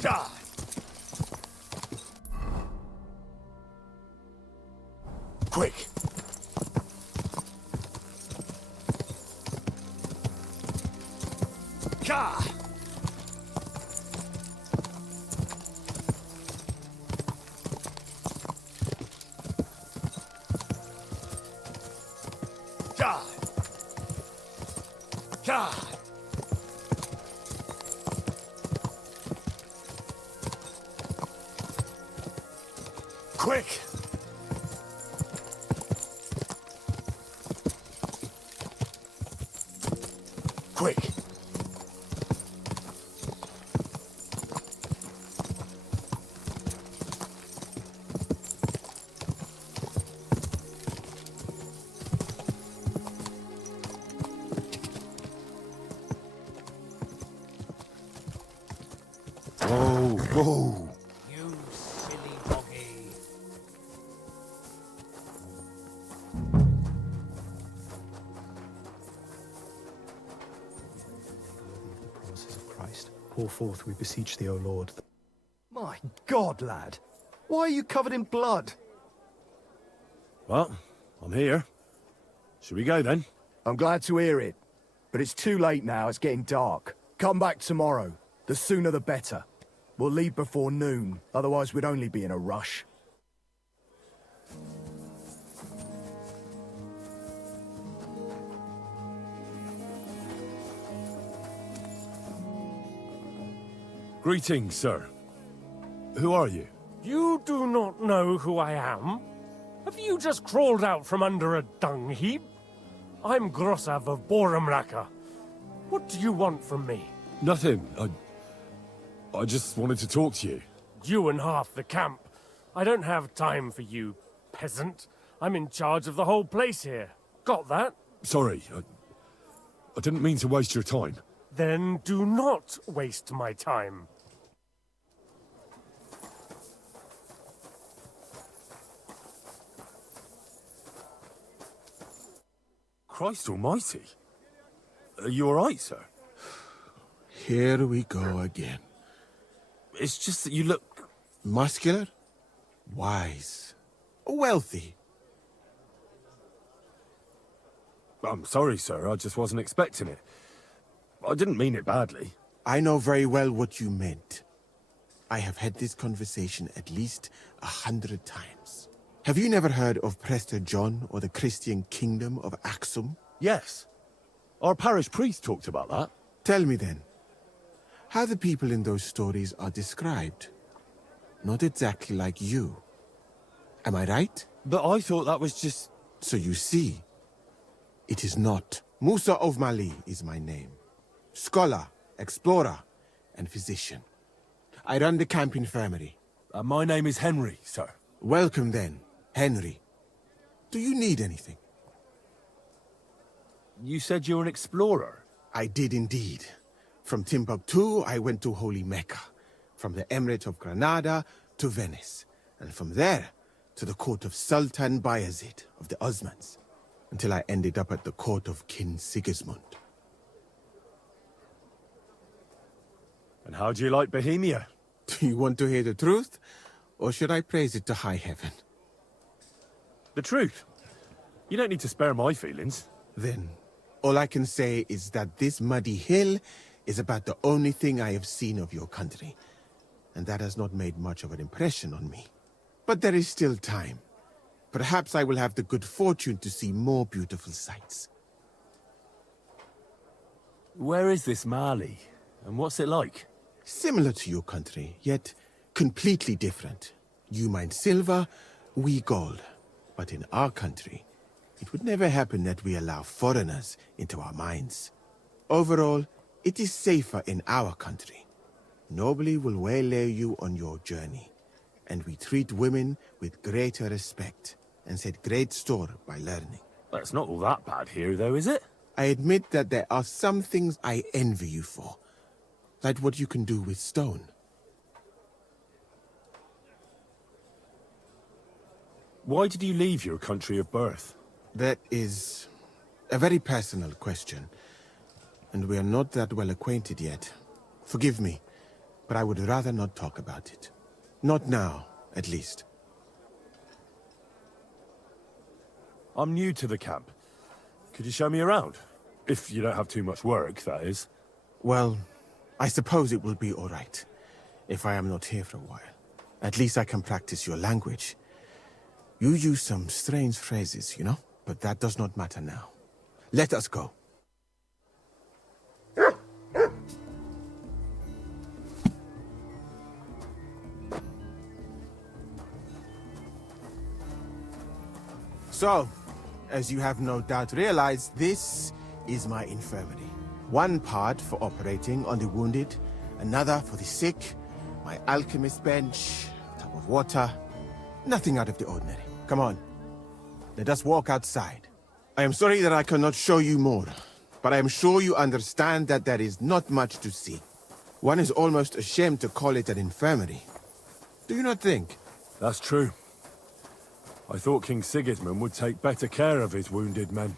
Die! Quick! Die! Die! Die! Quick! Quick! Whoa, whoa! You silly doggy. The promises of Christ. Pour forth, we beseech thee, O Lord. My God, lad! Why are you covered in blood? Well, I'm here. Should we go then? I'm glad to hear it. But it's too late now, it's getting dark. Come back tomorrow. The sooner the better. We'll leave before noon, otherwise we'd only be in a rush. Greetings, sir. Who are you? You do not know who I am? Have you just crawled out from under a dung heap? I'm Grossav of Boramraka. What do you want from me? Nothing. I just wanted to talk to you. You and half the camp. I don't have time for you, peasant. I'm in charge of the whole place here. Got that? Sorry, I didn't mean to waste your time. Then do not waste my time. Christ almighty. Are you alright, sir? Here we go again. It's just that you look... Muscular, wise, wealthy. I'm sorry, sir. I just wasn't expecting it. I didn't mean it badly. I know very well what you meant. I have had this conversation at least 100 times. Have you never heard of Prester John or the Christian Kingdom of Axum? Yes. Our parish priest talked about that. Tell me then, how the people in those stories are described. Not exactly like you. Am I right? But I thought that was just... So you see, it is not. Musa of Mali is my name. Scholar, explorer, and physician. I run the camp infirmary. My name is Henry, sir. Welcome then, Henry. Do you need anything? You said you were an explorer? I did indeed. From Timbuktu, I went to Holy Mecca. From the Emirate of Granada to Venice. And from there, to the court of Sultan Bayezid of the Osmans. Until I ended up at the court of King Sigismund. And how do you like Bohemia? Do you want to hear the truth? Or should I praise it to high heaven? The truth. You don't need to spare my feelings. Then, all I can say is that this muddy hill is about the only thing I have seen of your country. And that has not made much of an impression on me. But there is still time. Perhaps I will have the good fortune to see more beautiful sights. Where is this Mali? And what's it like? Similar to your country, yet completely different. You mine silver, we gold. But in our country, it would never happen that we allow foreigners into our mines. Overall, it is safer in our country. Nobody will waylay you on your journey. And we treat women with greater respect and set great store by learning. It's not all that bad here, though, is it? I admit that there are some things I envy you for. Like what you can do with stone. Why did you leave your country of birth? That is a very personal question. And we are not that well acquainted yet. Forgive me, but I would rather not talk about it. Not now, at least. I'm new to the camp. Could you show me around? If you don't have too much work, that is. Well, I suppose it will be all right, if I am not here for a while. At least I can practice your language. You use some strange phrases, you know? But that does not matter now. Let us go. So, as you have no doubt realized, this is my infirmary. One part for operating on the wounded, another for the sick, my alchemist bench, tub of water. Nothing out of the ordinary. Come on. Let us walk outside. I am sorry that I cannot show you more, but I am sure you understand that there is not much to see. One is almost ashamed to call it an infirmary. Do you not think? That's true. I thought King Sigismund would take better care of his wounded men.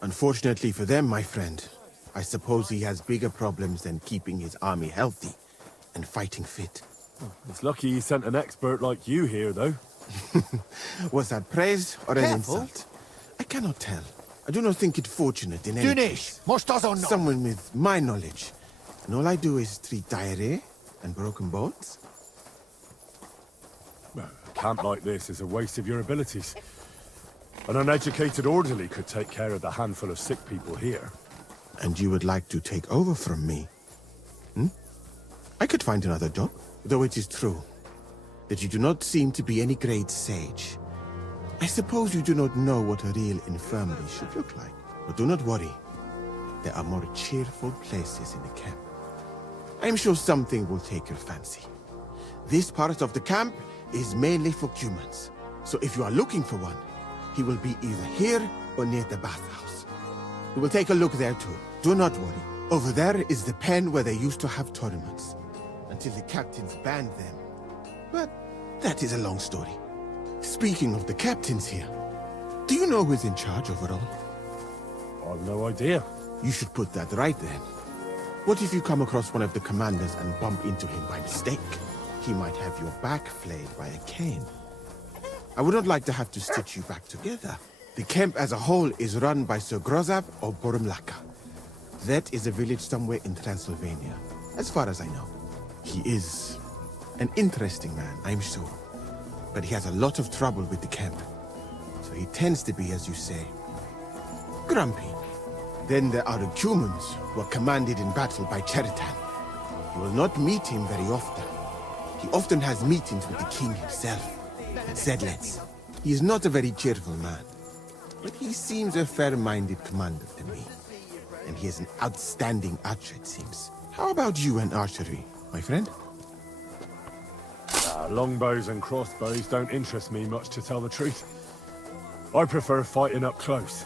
Unfortunately for them, my friend, I suppose he has bigger problems than keeping his army healthy and fighting fit. It's lucky he sent an expert like you here, though. Was that praise or an insult? I cannot tell. I do not think it fortunate in any case. Someone with my knowledge. And all I do is treat diarrhea and broken bones. A camp like this is a waste of your abilities. An uneducated orderly could take care of the handful of sick people here. And you would like to take over from me? I could find another job, though it is true that you do not seem to be any great sage. I suppose you do not know what a real infirmary should look like. But do not worry. There are more cheerful places in the camp. I am sure something will take your fancy. This part of the camp is mainly for humans. So if you are looking for one, he will be either here or near the bathhouse. We will take a look there too. Do not worry. Over there is the pen where they used to have tournaments. Until the captains banned them. But that is a long story. Speaking of the captains here, do you know who is in charge overall? I've no idea. You should put that right then. What if you come across one of the commanders and bump into him by mistake? He might have your back flayed by a cane. I would not like to have to stitch you back together. The camp as a whole is run by Sir Grozav of Borumlaka. That is a village somewhere in Transylvania, as far as I know. He is an interesting man, I'm sure. But he has a lot of trouble with the camp. So he tends to be, as you say, grumpy. Then there are the Cumans, who are commanded in battle by Cheritan. You will not meet him very often. He often has meetings with the king himself, and Zedlets. He is not a very cheerful man, but he seems a fair-minded commander to me. And he is an outstanding archer, it seems. How about you and archery, my friend? Longbows and crossbows don't interest me much, to tell the truth. I prefer fighting up close.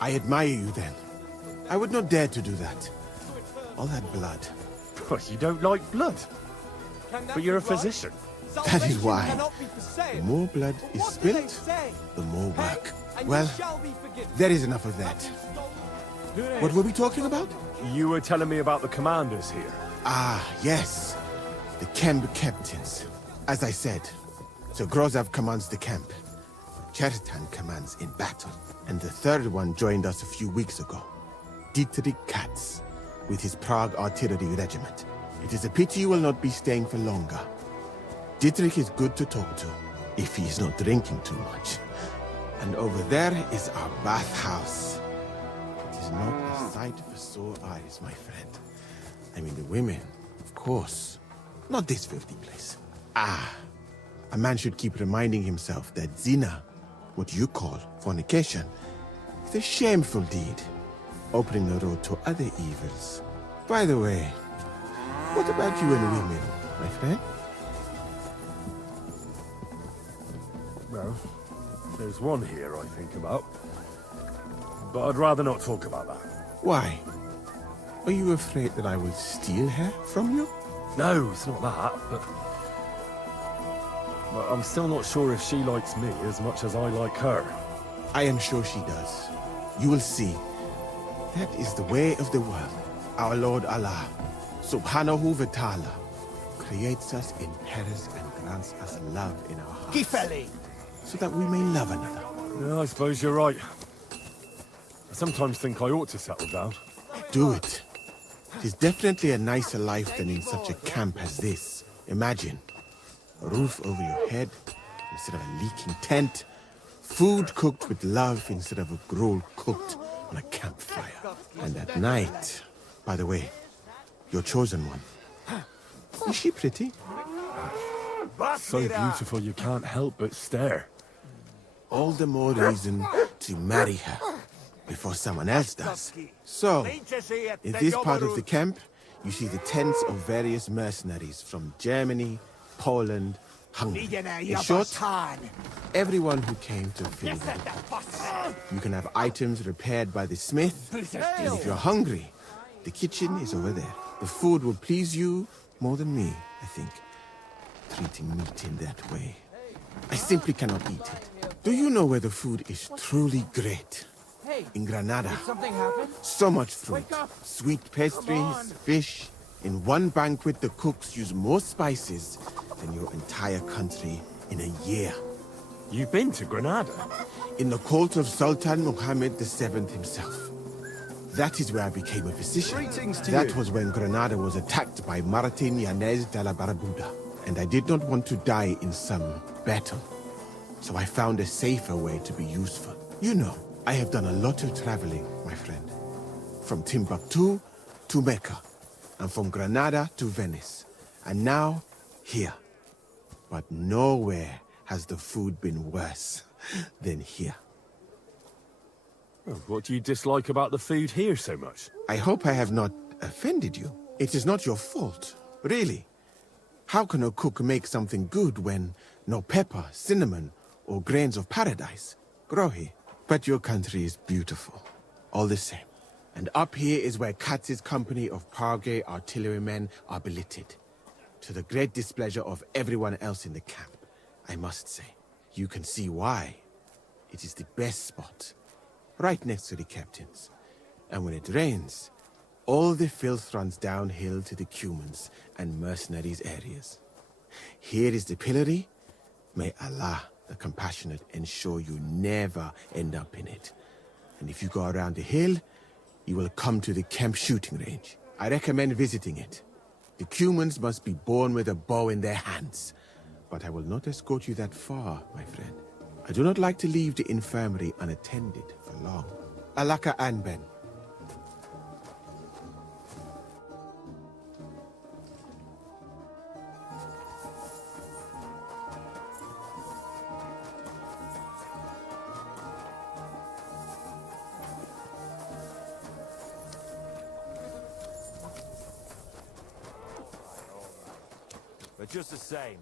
I admire you, then. I would not dare to do that. All that blood. But you don't like blood. But you're a physician. That is why. The more blood is spilt, the more work. Well, there is enough of that. What were we talking about? You were telling me about the commanders here. Ah, yes. The camp captains. As I said, Sir Grozav commands the camp. Cheritan commands in battle. And the third one joined us a few weeks ago. Dietrich Katz, with his Prague artillery regiment. It is a pity you will not be staying for longer. Dietrich is good to talk to, if he is not drinking too much. And over there is our bathhouse. It is not a sight for sore eyes, my friend. I mean, the women, of course. Not this filthy place. Ah, a man should keep reminding himself that zina, what you call fornication, is a shameful deed, opening the road to other evils. By the way, what about you and women, my friend? Well, there's one here I think about. But I'd rather not talk about that. Why? Are you afraid that I will steal her from you? No, it's not that, but I'm still not sure if she likes me as much as I like her. I am sure she does. You will see. That is the way of the world. Our Lord Allah, Subhanahu wa Ta'ala, creates us in Paris and grants us love in our hearts. Gifeli! So that we may love another. Yeah, I suppose you're right. I sometimes think I ought to settle down. Do it. It is definitely a nicer life than in such a camp as this. Imagine, a roof over your head instead of a leaking tent, food cooked with love instead of a gruel cooked on a campfire. And at night, by the way, your chosen one, is she pretty? So beautiful you can't help but stare. All the more reason to marry her before someone else does. So, in this part of the camp, you see the tents of various mercenaries from Germany, Poland, Hungary. In short, everyone who came to fill the tents. You can have items repaired by the smith, and if you're hungry, the kitchen is over there. The food will please you more than me, I think. Treating meat in that way. I simply cannot eat it. Do you know where the food is truly great? In Granada. Did something happen? So much fruit, sweet pastries, fish. In one banquet, the cooks use more spices than your entire country in a year. You've been to Granada? In the court of Sultan Mohammed VII himself. That is where I became a physician. Greetings to That you. was when Granada was attacked by Martin Yanez de la Barbuda. And I did not want to die in some battle. So I found a safer way to be useful. You know, I have done a lot of traveling, my friend. From Timbuktu to Mecca. And from Granada to Venice. And now, here. But nowhere has the food been worse than here. Well, what do you dislike about the food here so much? I hope I have not offended you. It is not your fault, really. How can a cook make something good when no pepper, cinnamon, or grains of paradise grow here? But your country is beautiful, all the same. And up here is where Katz's company of Parge artillerymen are billeted. To the great displeasure of everyone else in the camp, I must say. You can see why. It is the best spot, right next to the captains. And when it rains, all the filth runs downhill to the Cumans and mercenaries areas. Here is the pillory. May Allah the compassionate ensure you never end up in it. And if you go around the hill, you will come to the camp shooting range. I recommend visiting it. The humans must be born with a bow in their hands. But I will not escort you that far, my friend. I do not like to leave the infirmary unattended for long. Alaka Anben. But just the same,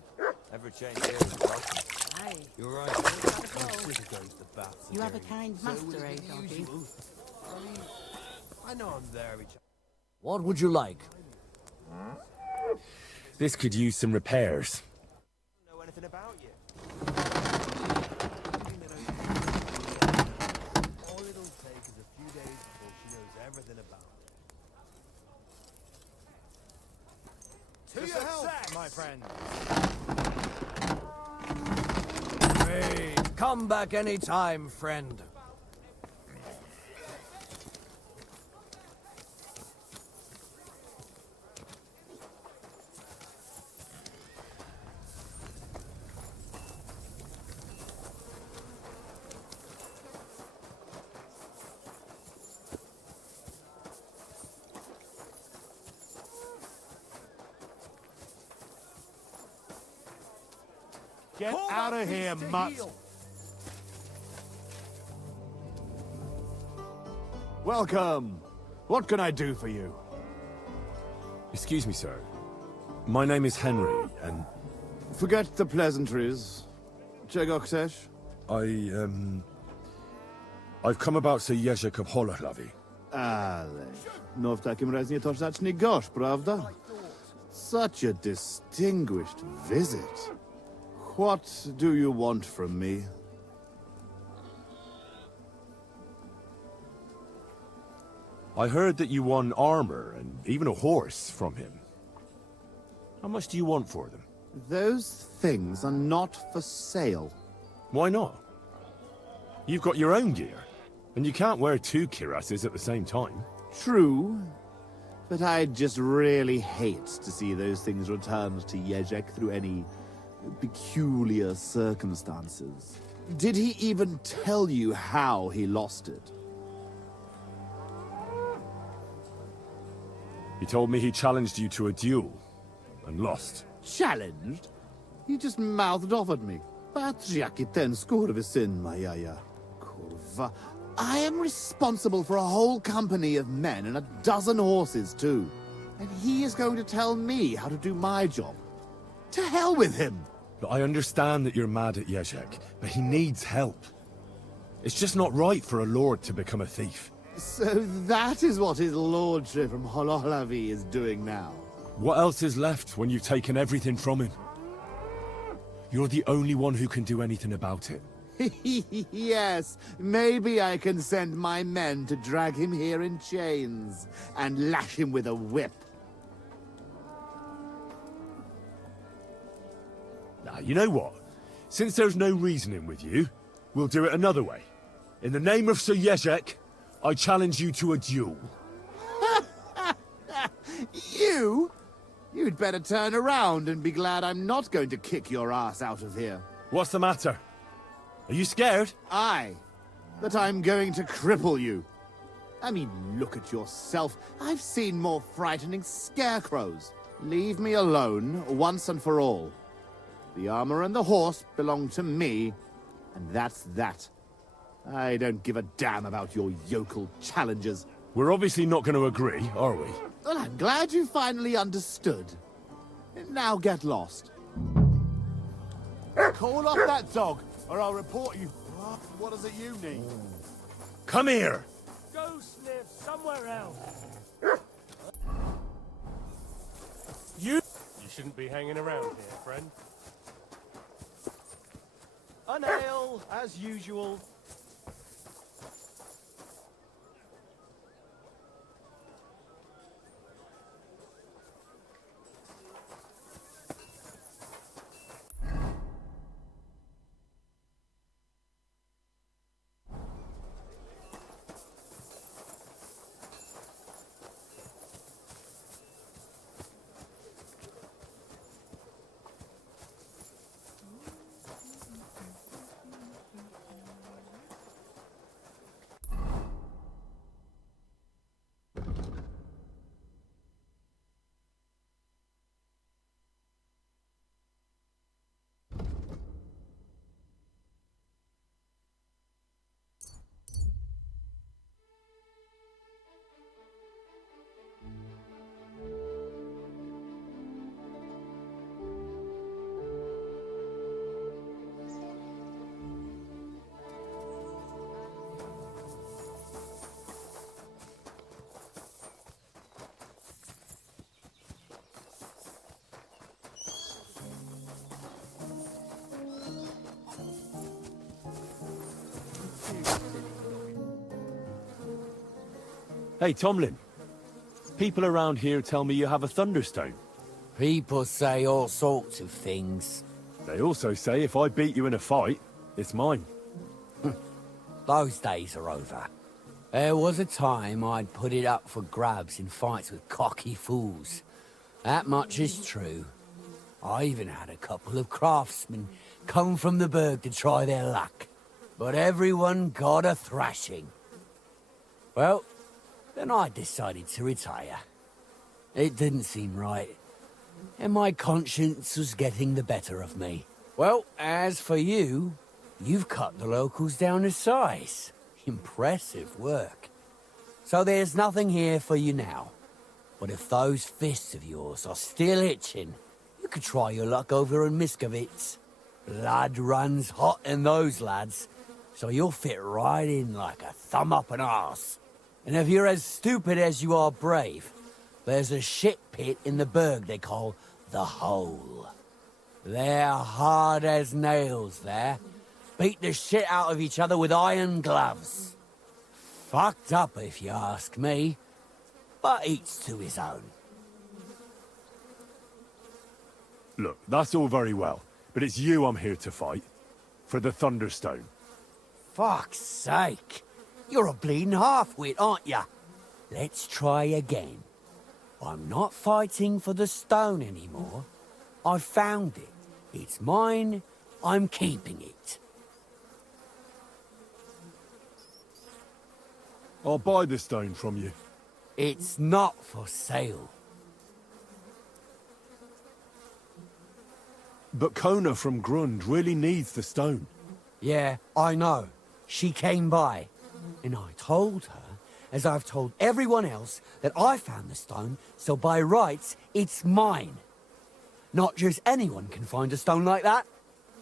ever change here is welcome. Aye. You're right. You have a kind master, eh, Doggy? I know I'm there each. What would you like? This could use some repairs. I don't know anything about you. All it'll take is a few days before she knows everything about it. To your health, my friend. Hey, come back any time, friend. Get out of here, mutt! Welcome! What can I do for you? Excuse me, sir. My name is Henry, and... Forget the pleasantries. Czego chcesz? I've come about Sir Jerzek of Holoclawy. Ależ, no w takim razie to zacznij gość, prawda? Such a distinguished visit. What do you want from me? I heard that you won armor and even a horse from him. How much do you want for them? Those things are not for sale. Why not? You've got your own gear, and you can't wear two cuirasses at the same time. True, but I'd just really hate to see those things returned to Jerzek through any peculiar circumstances. Did he even tell you how he lost it? He told me he challenged you to a duel, and lost. Challenged? He just mouthed off at me. Patrz jaki ten skurwysyn ma jaja. Kurwa. I am responsible for a whole company of men and a dozen horses too. And he is going to tell me how to do my job. To hell with him! But I understand that you're mad at Jerzek, but he needs help. It's just not right for a lord to become a thief. So that is what his lordship from Holoclawy is doing now. What else is left when you've taken everything from him? You're the only one who can do anything about it. Yes, maybe I can send my men to drag him here in chains and lash him with a whip. Now, you know what? Since there's no reasoning with you, we'll do it another way. In the name of Sir Jerzek, I challenge you to a duel. You? You'd better turn around and be glad I'm not going to kick your ass out of here. What's the matter? Are you scared? Aye, that I'm going to cripple you. I mean, look at yourself. I've seen more frightening scarecrows. Leave me alone once and for all. The armor and the horse belong to me, and that's that. I don't give a damn about your yokel challenges. We're obviously not going to agree, are we? Well, I'm glad you finally understood. Now get lost. Call off that dog, or I'll report you. What is it you need? Come here! Go sniff somewhere else. You shouldn't be hanging around here, friend. An ale, as usual. Hey, Tomlin. People around here tell me you have a thunderstone. People say all sorts of things. They also say if I beat you in a fight, it's mine. Those days are over. There was a time I'd put it up for grabs in fights with cocky fools. That much is true. I even had a couple of craftsmen come from the burg to try their luck. But everyone got a thrashing. Well, then I decided to retire. It didn't seem right, and my conscience was getting the better of me. Well, as for you, you've cut the locals down to size. Impressive work. So there's nothing here for you now. But if those fists of yours are still itching, you could try your luck over in Miskovitz. Blood runs hot in those lads, so you'll fit right in like a thumb up an arse. And if you're as stupid as you are brave, there's a shit pit in the burg they call the Hole. They're hard as nails there. Beat the shit out of each other with iron gloves. Fucked up if you ask me, but each to his own. Look, that's all very well, but it's you I'm here to fight. For the Thunderstone. Fuck's sake. You're a bleeding half-wit, aren't ya? Let's try again. I'm not fighting for the stone anymore. I found it. It's mine. I'm keeping it. I'll buy the stone from you. It's not for sale. But Kona from Grund really needs the stone. Yeah, I know. She came by, and I told her, as I've told everyone else, that I found the stone, so by rights, it's mine. Not just anyone can find a stone like that.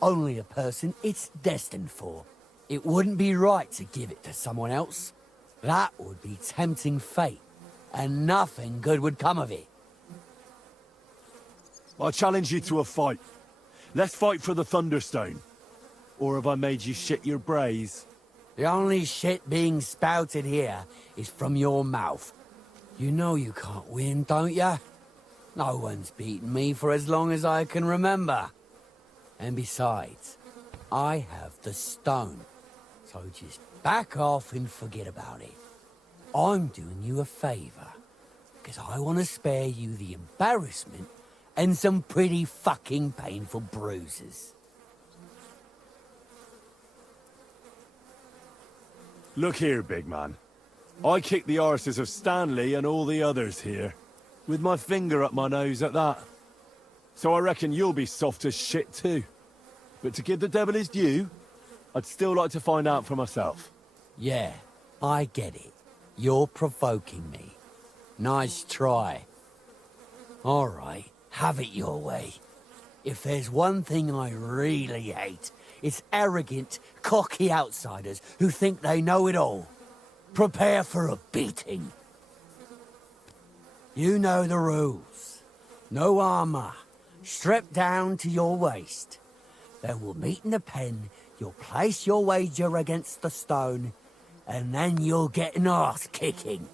Only a person it's destined for. It wouldn't be right to give it to someone else. That would be tempting fate, and nothing good would come of it. I challenge you to a fight. Let's fight for the Thunderstone. Or have I made you shit your brays? The only shit being spouted here is from your mouth. You know you can't win, don't ya? No one's beaten me for as long as I can remember. And besides, I have the stone. So just back off and forget about it. I'm doing you a favor, because I want to spare you the embarrassment and some pretty fucking painful bruises. Look here, big man. I kicked the arses of Stanley and all the others here, with my finger up my nose at that. So I reckon you'll be soft as shit too. But to give the devil his due, I'd still like to find out for myself. Yeah, I get it. You're provoking me. Nice try. All right, have it your way. If there's one thing I really hate, it's arrogant, cocky outsiders who think they know it all. Prepare for a beating. You know the rules. No armor. Strip down to your waist. Then we'll meet in the pen. You'll place your wager against the stone, and then you'll get an arse kicking.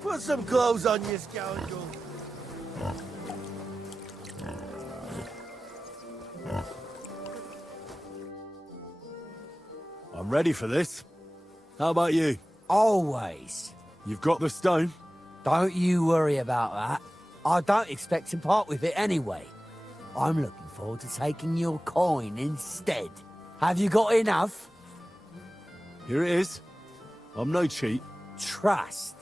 Put some clothes on, you scoundrel. I'm ready for this. How about you? Always. You've got the stone? Don't you worry about that. I don't expect to part with it anyway. I'm looking forward to taking your coin instead. Have you got enough? Here it is. I'm no cheat. Trust,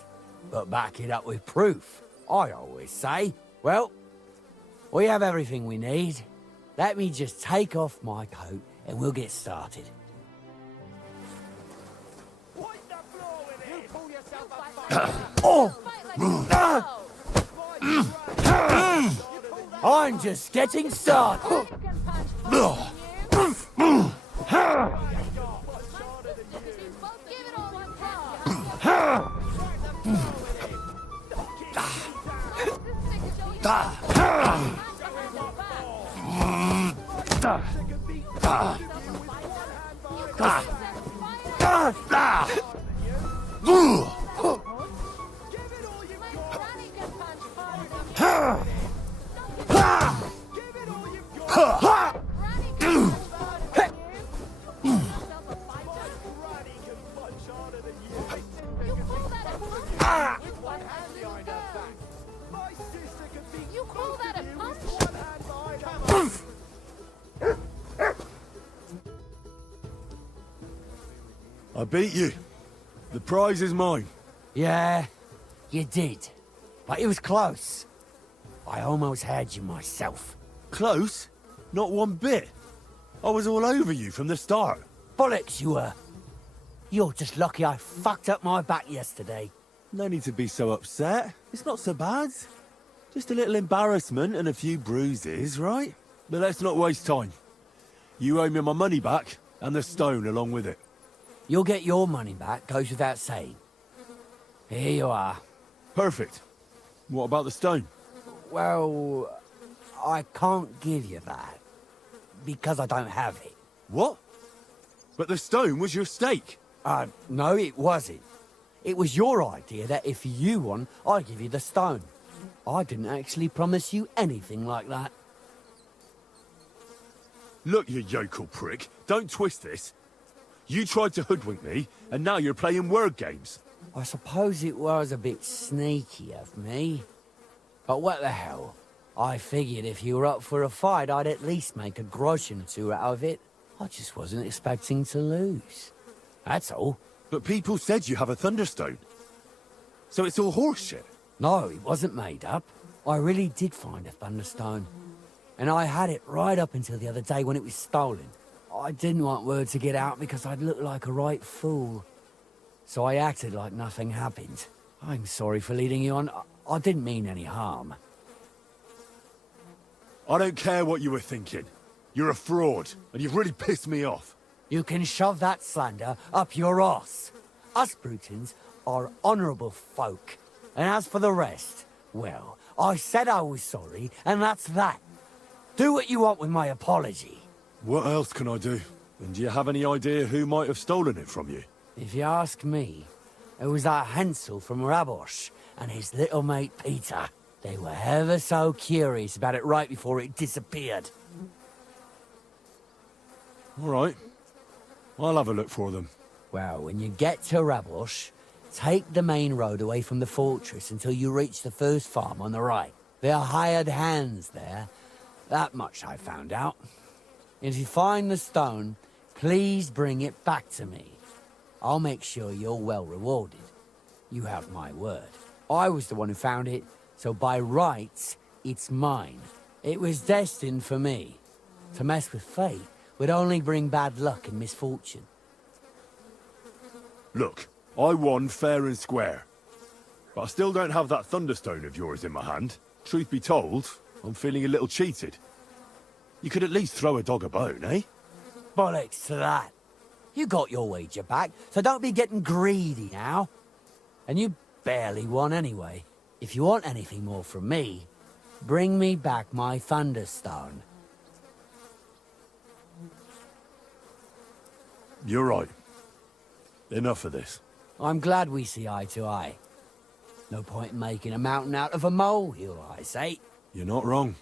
but back it up with proof, I always say. Well, We have everything we need. Let me just take off my coat and we'll get started. Oh! I'm just getting started. You call that a punch? I beat you. The prize is mine. Yeah, you did. But it was close. I almost had you myself. Close? Not one bit. I was all over you from the start. Bollocks you were. You're just lucky I fucked up my back yesterday. No need to be so upset. It's not so bad. Just a little embarrassment and a few bruises, right? But let's not waste time. You owe me my money back, and the stone along with it. You'll get your money back, goes without saying. Here you are. Perfect. What about the stone? Well, I can't give you that. Because I don't have it. What? But the stone was your stake. No, it wasn't. It was your idea that if you won, I'd give you the stone. I didn't actually promise you anything like that. Look, you yokel prick. Don't twist this. You tried to hoodwink me, and now you're playing word games. I suppose it was a bit sneaky of me. But what the hell? I figured if you were up for a fight, I'd at least make a groschen or two out of it. I just wasn't expecting to lose. That's all. But people said you have a thunderstone. So it's all horseshit. No, it wasn't made up. I really did find a thunderstone. And I had it right up until the other day when it was stolen. I didn't want word to get out because I'd look like a right fool. So I acted like nothing happened. I'm sorry for leading you on. I didn't mean any harm. I don't care what you were thinking. You're a fraud, and you've really pissed me off. You can shove that slander up your arse. Us Brutons are honourable folk. And as for the rest, well, I said I was sorry, and that's that. Do what you want with my apology. What else can I do? And do you have any idea who might have stolen it from you? If you ask me, it was that Hansel from Warhorse and his little mate Peter. They were ever so curious about it right before it disappeared. All right. I'll have a look for them. Well, when you get to Warhorse, take the main road away from the fortress until you reach the first farm on the right. There are hired hands there. That much I found out. If you find the stone, please bring it back to me. I'll make sure you're well rewarded. You have my word. I was the one who found it, so by rights, it's mine. It was destined for me. To mess with fate would only bring bad luck and misfortune. Look, I won fair and square. But I still don't have that thunderstone of yours in my hand. Truth be told, I'm feeling a little cheated. You could at least throw a dog a bone, eh? Bollocks to that. You got your wager back, so don't be getting greedy now. And you barely won anyway. If you want anything more from me, bring me back my thunderstone. You're right. Enough of this. I'm glad we see eye to eye. No point in making a mountain out of a molehill, I say. You're not wrong.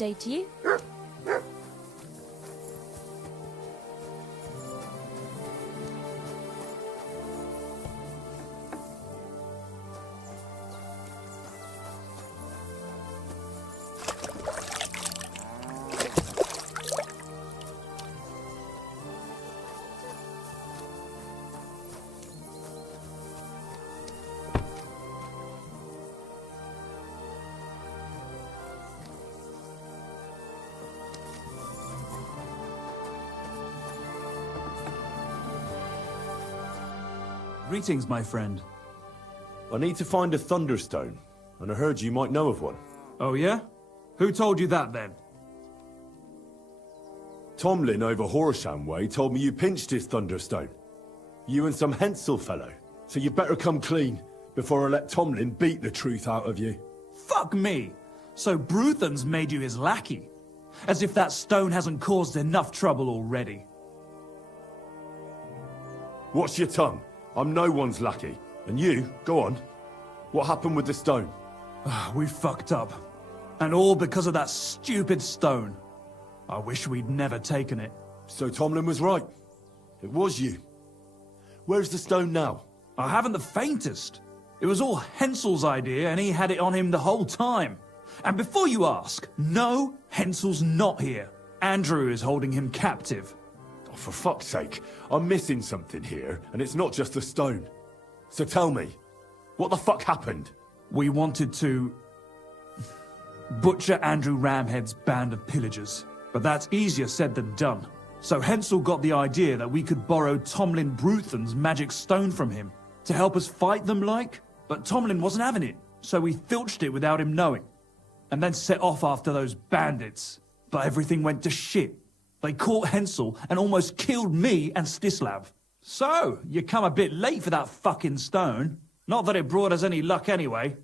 day to you. Greetings, my friend. I need to find a Thunderstone, and I heard you might know of one. Oh, yeah? Who told you that, then? Tomlin over Horsham way told me you pinched his Thunderstone. You and some Hensel fellow. So you better come clean, before I let Tomlin beat the truth out of you. Fuck me! So Bruthan's made you his lackey? As if that stone hasn't caused enough trouble already. Watch your tongue. I'm no one's lackey. And you, go on. What happened with the stone? We fucked up. And all because of that stupid stone. I wish we'd never taken it. So Tomlin was right. It was you. Where's the stone now? I haven't the faintest. It was all Hensel's idea and he had it on him the whole time. And before you ask, no, Hensel's not here. Andrew is holding him captive. Oh, for fuck's sake, I'm missing something here, and it's not just the stone. So tell me, what the fuck happened? We wanted to butcher Andrew Ramhead's band of pillagers, but that's easier said than done. So Hensel got the idea that we could borrow Tomlin Bruthan's magic stone from him to help us fight them like, but Tomlin wasn't having it, so we filched it without him knowing, and then set off after those bandits. But everything went to shit. They caught Hensel and almost killed me and Stislav. So, you come a bit late for that fucking stone. Not that it brought us any luck anyway.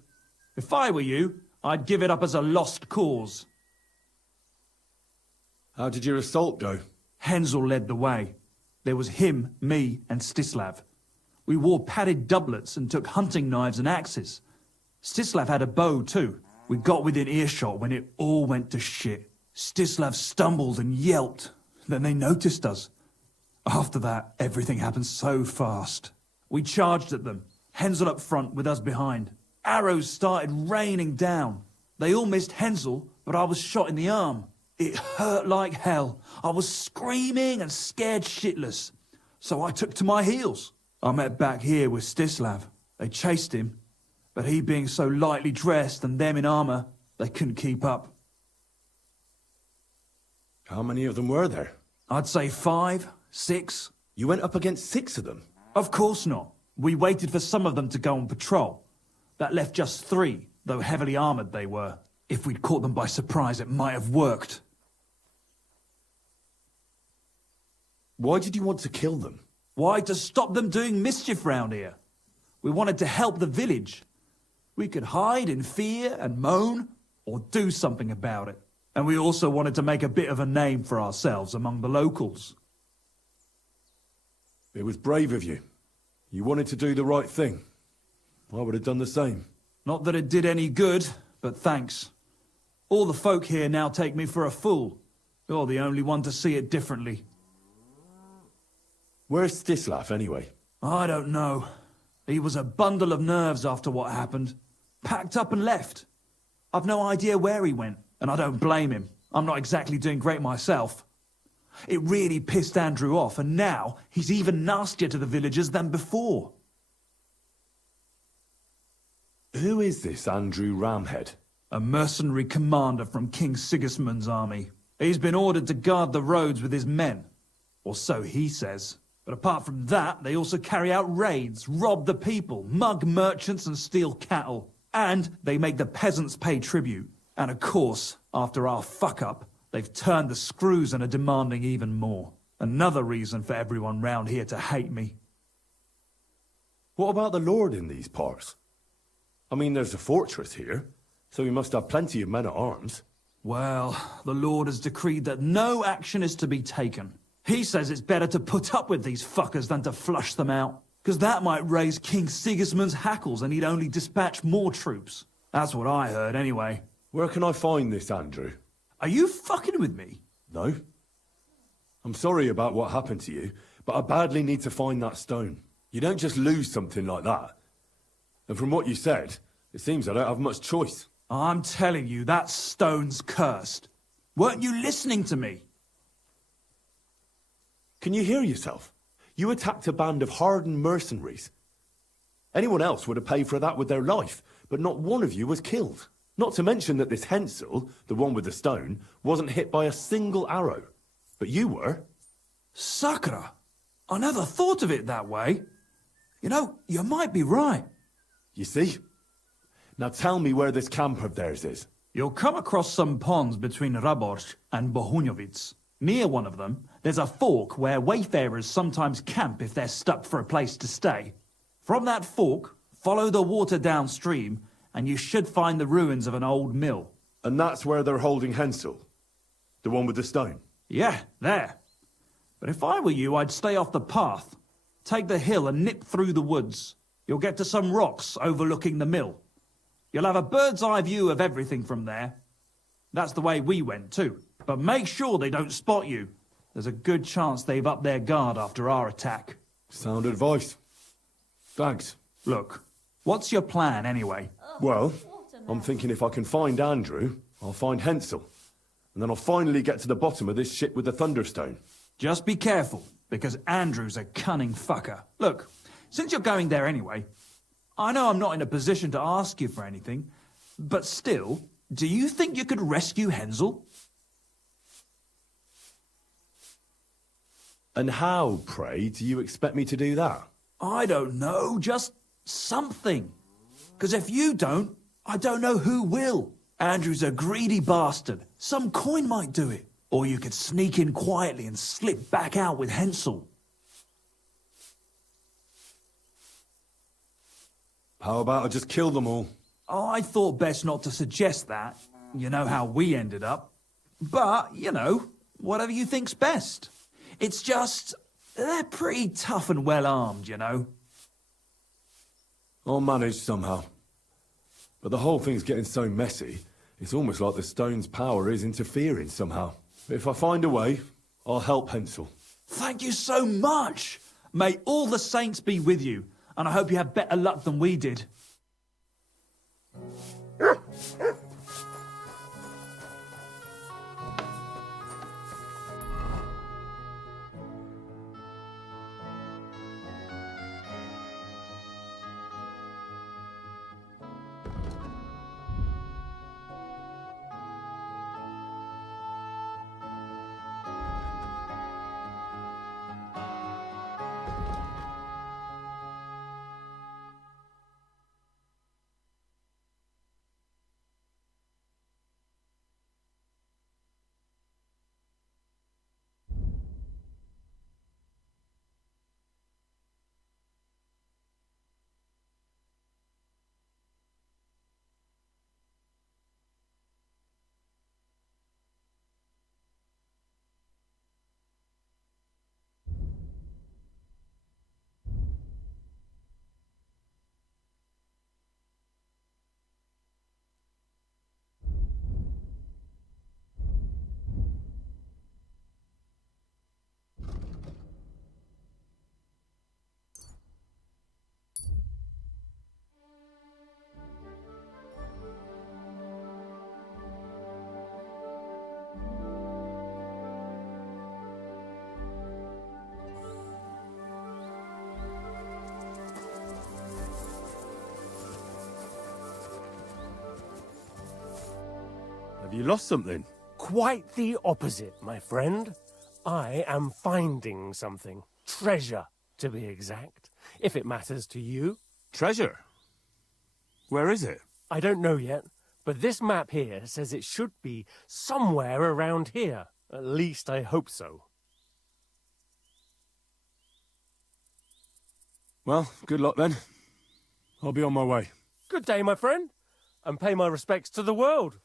If I were you, I'd give it up as a lost cause. How did your assault go? Hensel led the way. There was him, me, and Stislav. We wore padded doublets and took hunting knives and axes. Stislav had a bow too. We got within earshot when it all went to shit. Stislav stumbled and yelped. Then they noticed us. After that, everything happened so fast. We charged at them, Hensel up front with us behind. Arrows started raining down. They all missed Hensel, but I was shot in the arm. It hurt like hell. I was screaming and scared shitless. So I took to my heels. I met back here with Stislav. They chased him, but he being so lightly dressed and them in armour, they couldn't keep up. How many of them were there? I'd say 5, 6. You went up against 6 of them? Of course not. We waited for some of them to go on patrol. That left just 3, though heavily armoured they were. If we'd caught them by surprise, it might have worked. Why did you want to kill them? Why? To stop them doing mischief round here. We wanted to help the village. We could hide in fear and moan, or do something about it. And we also wanted to make a bit of a name for ourselves among the locals. It was brave of you. You wanted to do the right thing. I would have done the same. Not that it did any good, but thanks. All the folk here now take me for a fool. You're the only one to see it differently. Where's Stislav, anyway? I don't know. He was a bundle of nerves after what happened. Packed up and left. I've no idea where he went, and I don't blame him. I'm not exactly doing great myself. It really pissed Andrew off, and now he's even nastier to the villagers than before. Who is this Andrew Ramhead? A mercenary commander from King Sigismund's army. He's been ordered to guard the roads with his men. Or so he says. But apart from that, they also carry out raids, rob the people, mug merchants and steal cattle. And they make the peasants pay tribute. And of course, after our fuck-up, they've turned the screws and are demanding even more. Another reason for everyone round here to hate me. What about the Lord in these parts? I mean, there's a fortress here, so we must have plenty of men-at-arms. Well, the Lord has decreed that no action is to be taken. He says it's better to put up with these fuckers than to flush them out, because that might raise King Sigismund's hackles and he'd only dispatch more troops. That's what I heard, anyway. Where can I find this Andrew? Are you fucking with me? No. I'm sorry about what happened to you, but I badly need to find that stone. You don't just lose something like that. And from what you said, it seems I don't have much choice. I'm telling you, that stone's cursed. Weren't you listening to me? Can you hear yourself? You attacked a band of hardened mercenaries. Anyone else would have paid for that with their life, but not one of you was killed. Not to mention that this Hensel, the one with the stone, wasn't hit by a single arrow. But you were. Sakura, I never thought of it that way. You know, you might be right. You see? Now tell me where this camp of theirs is. You'll come across some ponds between Raborz and Bohunjovic. Near one of them, there's a fork where wayfarers sometimes camp if they're stuck for a place to stay. From that fork, follow the water downstream, and you should find the ruins of an old mill. And that's where they're holding Hensel? The one with the stone? Yeah, there. But if I were you, I'd stay off the path. Take the hill and nip through the woods. You'll get to some rocks overlooking the mill. You'll have a bird's eye view of everything from there. That's the way we went too. But make sure they don't spot you. There's a good chance they've upped their guard after our attack. Sound advice. Thanks. Look, what's your plan anyway? Well, I'm thinking if I can find Andrew, I'll find Hensel. And then I'll finally get to the bottom of this shit with the Thunderstone. Just be careful, because Andrew's a cunning fucker. Look, since you're going there anyway, I know I'm not in a position to ask you for anything, but still, do you think you could rescue Hensel? And how, pray, do you expect me to do that? I don't know, just something. Because if you don't, I don't know who will. Andrew's a greedy bastard. Some coin might do it. Or you could sneak in quietly and slip back out with Hensel. How about I just kill them all? I thought best not to suggest that. You know how we ended up. But, you know, whatever you think's best. It's just, they're pretty tough and well-armed, you know. I'll manage somehow. But the whole thing's getting so messy, it's almost like the stone's power is interfering somehow. If I find a way, I'll help Hensel. Thank you so much! May all the saints be with you, and I hope you have better luck than we did. Have you lost something? Quite the opposite, my friend. I am finding something. Treasure, to be exact, if it matters to you. Treasure? Where is it? I don't know yet, but this map here says it should be somewhere around here. At least I hope so. Well, good luck then. I'll be on my way. Good day, my friend, and pay my respects to the world.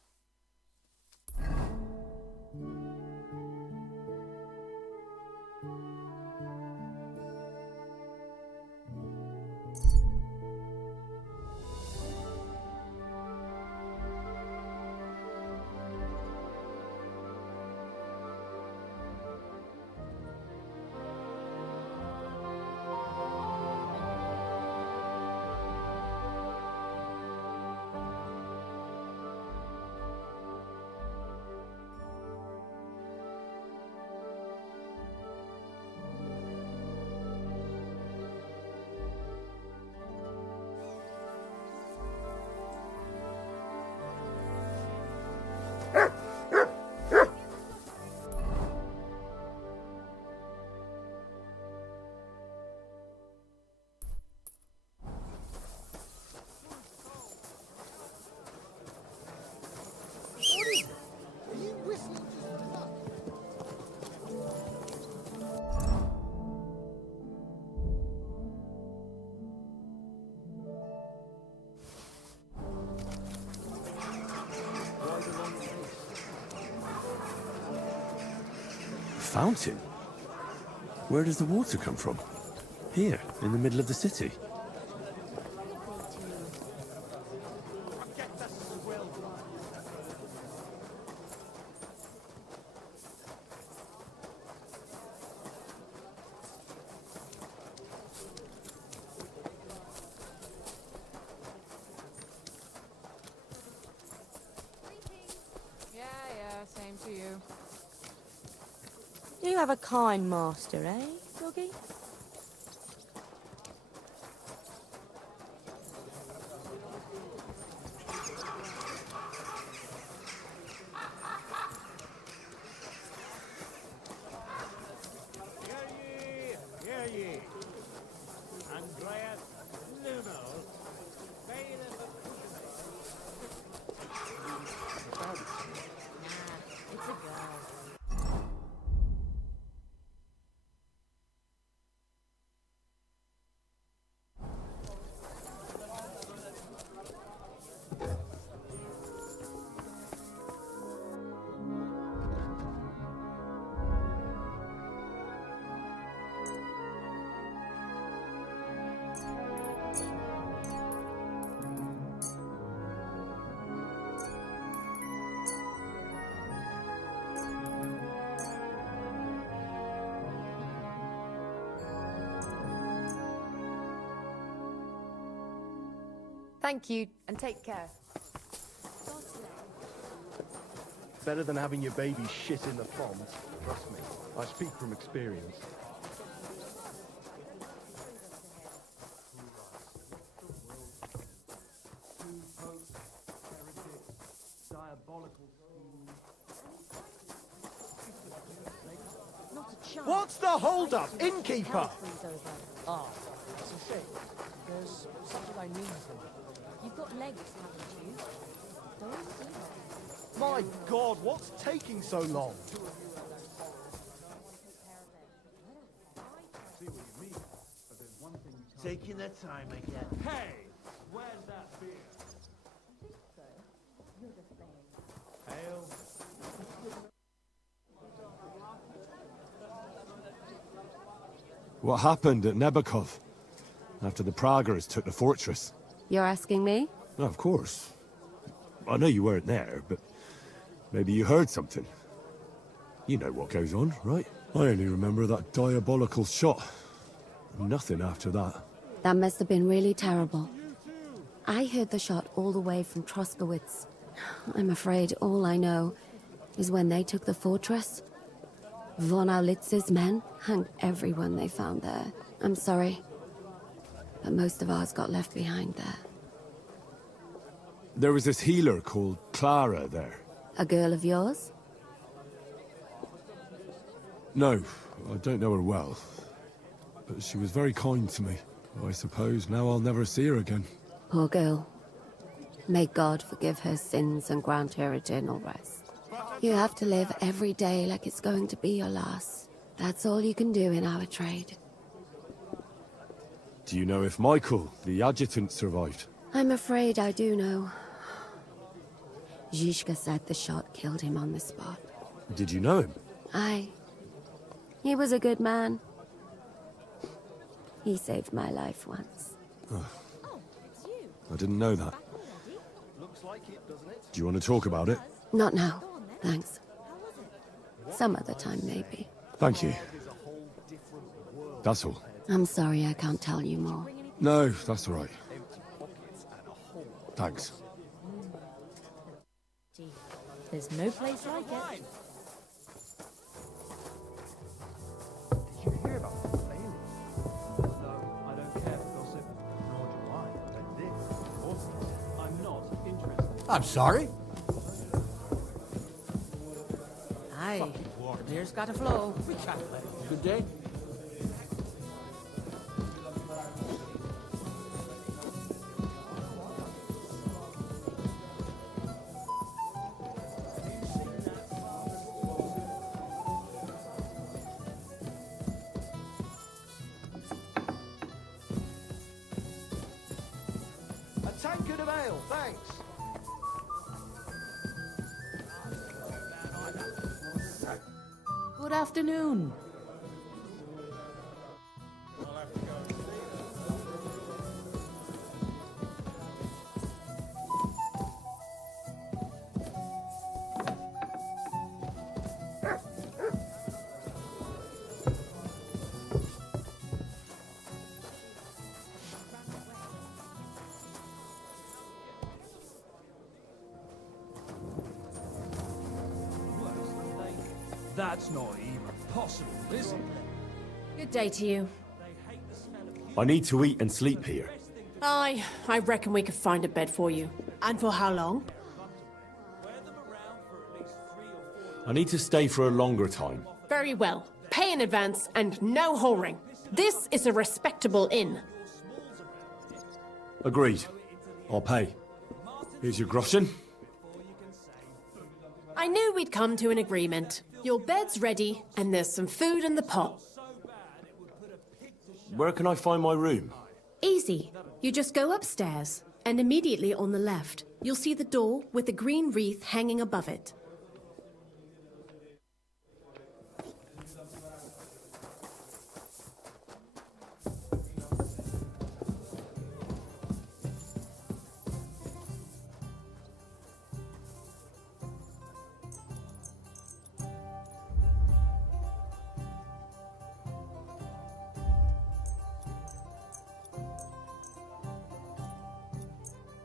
fountain? Where does the water come from? Here, in the middle of the city. Yeah, same to you. You have a kind master, eh, doggy? Hear ye! Andreas Nuno, bailiff of It's a girl. Thank you, and take care. Better than having your baby shit in the pond. Trust me, I speak from experience. What's the hold-up, innkeeper? Ah, that's a shame. There's something I need from you. You've got legs, haven't you? Don't do that. My God, what's taking so long? Taking their time again. Hey! Where's that beer? Ale. What happened at Nebakov? After the Praguers took the fortress? You're asking me? No, of course. I know you weren't there, but maybe you heard something. You know what goes on, right? I only remember that diabolical shot. Nothing after that. That must have been really terrible. I heard the shot all the way from Troskowitz. I'm afraid all I know is when they took the fortress, von Aulitz's men hung everyone they found there. I'm sorry, but most of ours got left behind there. There was this healer called Clara there. A girl of yours? No, I don't know her well. But she was very kind to me. I suppose now I'll never see her again. Poor girl. May God forgive her sins and grant her eternal rest. You have to live every day like it's going to be your last. That's all you can do in our trade. Do you know if Michael, the adjutant, survived? I'm afraid I do know. Zhishka said the shot killed him on the spot. Did you know him? Aye. He was a good man. He saved my life once. Oh, I didn't know that. Do you want to talk about it? Not now, thanks. Some other time, maybe. Thank you. That's all. I'm sorry I can't tell you more. No, that's all right. Thanks. There's no place like it. Did you hear about the failure? No, I don't care for gossip, nor do I. But this, also, I'm not interested. I'm sorry? Aye, the beer's got to flow. Good day. A tankard of ale, thanks. Good afternoon. That's not even possible, is it? Good day to you. I need to eat and sleep here. I reckon we could find a bed for you. And for how long? I need to stay for a longer time. Very well. Pay in advance and no whoring. This is a respectable inn. Agreed. I'll pay. Here's your groschen. I knew we'd come to an agreement. Your bed's ready, and there's some food in the pot. Where can I find my room? Easy. You just go upstairs, and immediately on the left, you'll see the door with a green wreath hanging above it.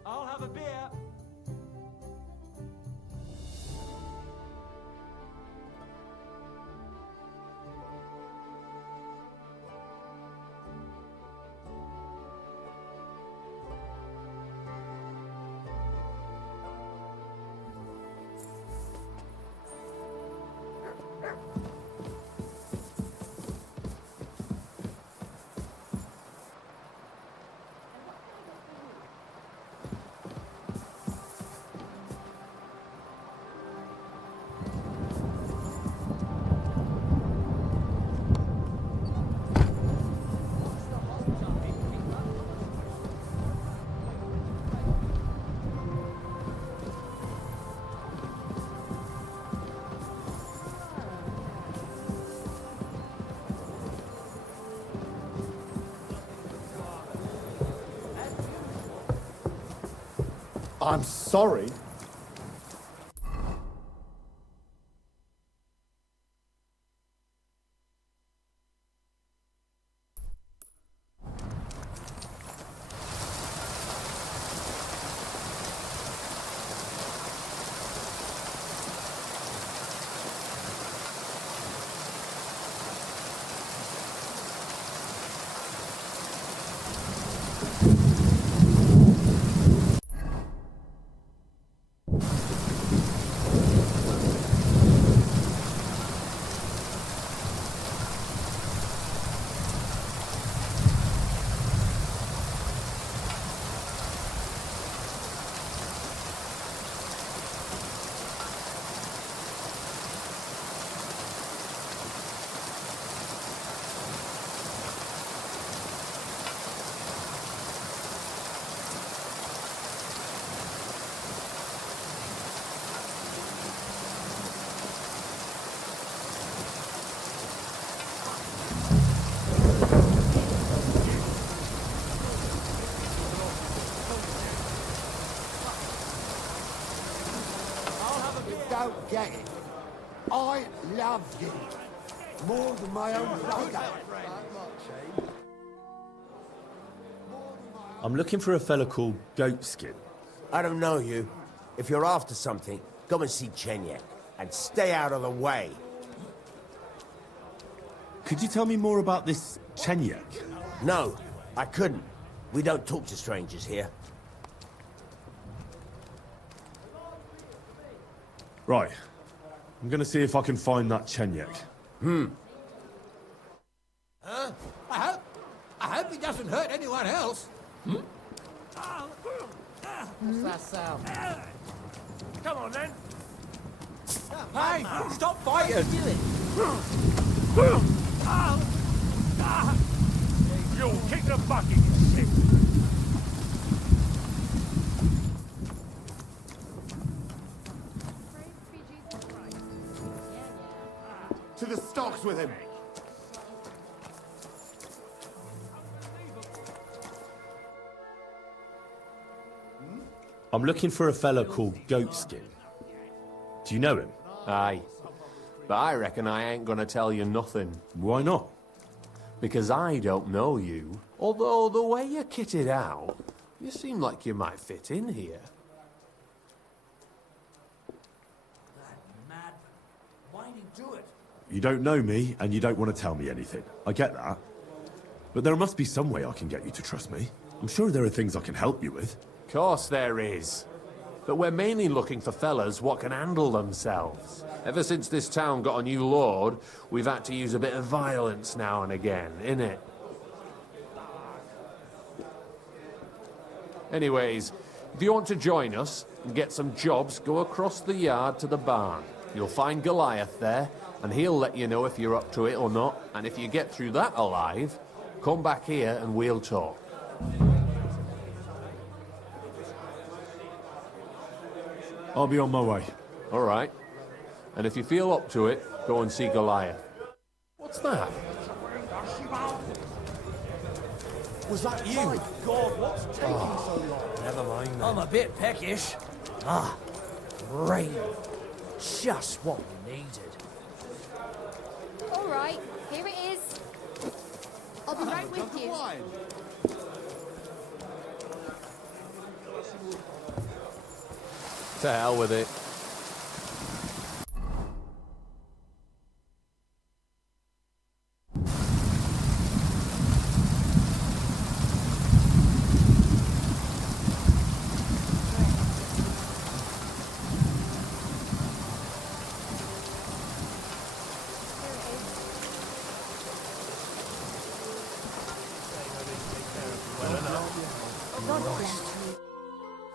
I'll have a beer. I'm sorry. Don't get it. I love you. More than my own brother. I'm looking for a fella called Goatskin. I don't know you. If you're after something, go and see Chenyek. And stay out of the way. Could you tell me more about this Chenyek? No, I couldn't. We don't talk to strangers here. Right. I'm gonna see if I can find that Chenyek. Huh? I hope he doesn't hurt anyone else. What's that sound? Come on, then. Hey, stop fighting! You'll kick the bucket, you shit. To the box with him. I'm looking for a fellow called Goatskin. Do you know him? Aye. But I reckon I ain't gonna tell you nothing. Why not? Because I don't know you. Although the way you're kitted out, you seem like you might fit in here. Why did he do it? You don't know me, and you don't want to tell me anything. I get that. But there must be some way I can get you to trust me. I'm sure there are things I can help you with. Course there is. But we're mainly looking for fellas what can handle themselves. Ever since this town got a new lord, we've had to use a bit of violence now and again, innit? Anyways, if you want to join us and get some jobs, go across the yard to the barn. You'll find Goliath there, and he'll let you know if you're up to it or not. And if you get through that alive, come back here and we'll talk. I'll be on my way. All right. And if you feel up to it, go and see Goliath. What's that? Was that you? My God, what's taking so long? Never mind then. I'm a bit peckish. Ah, rain. Just what we needed. All right, here it is. I'll be right with you. To hell with it.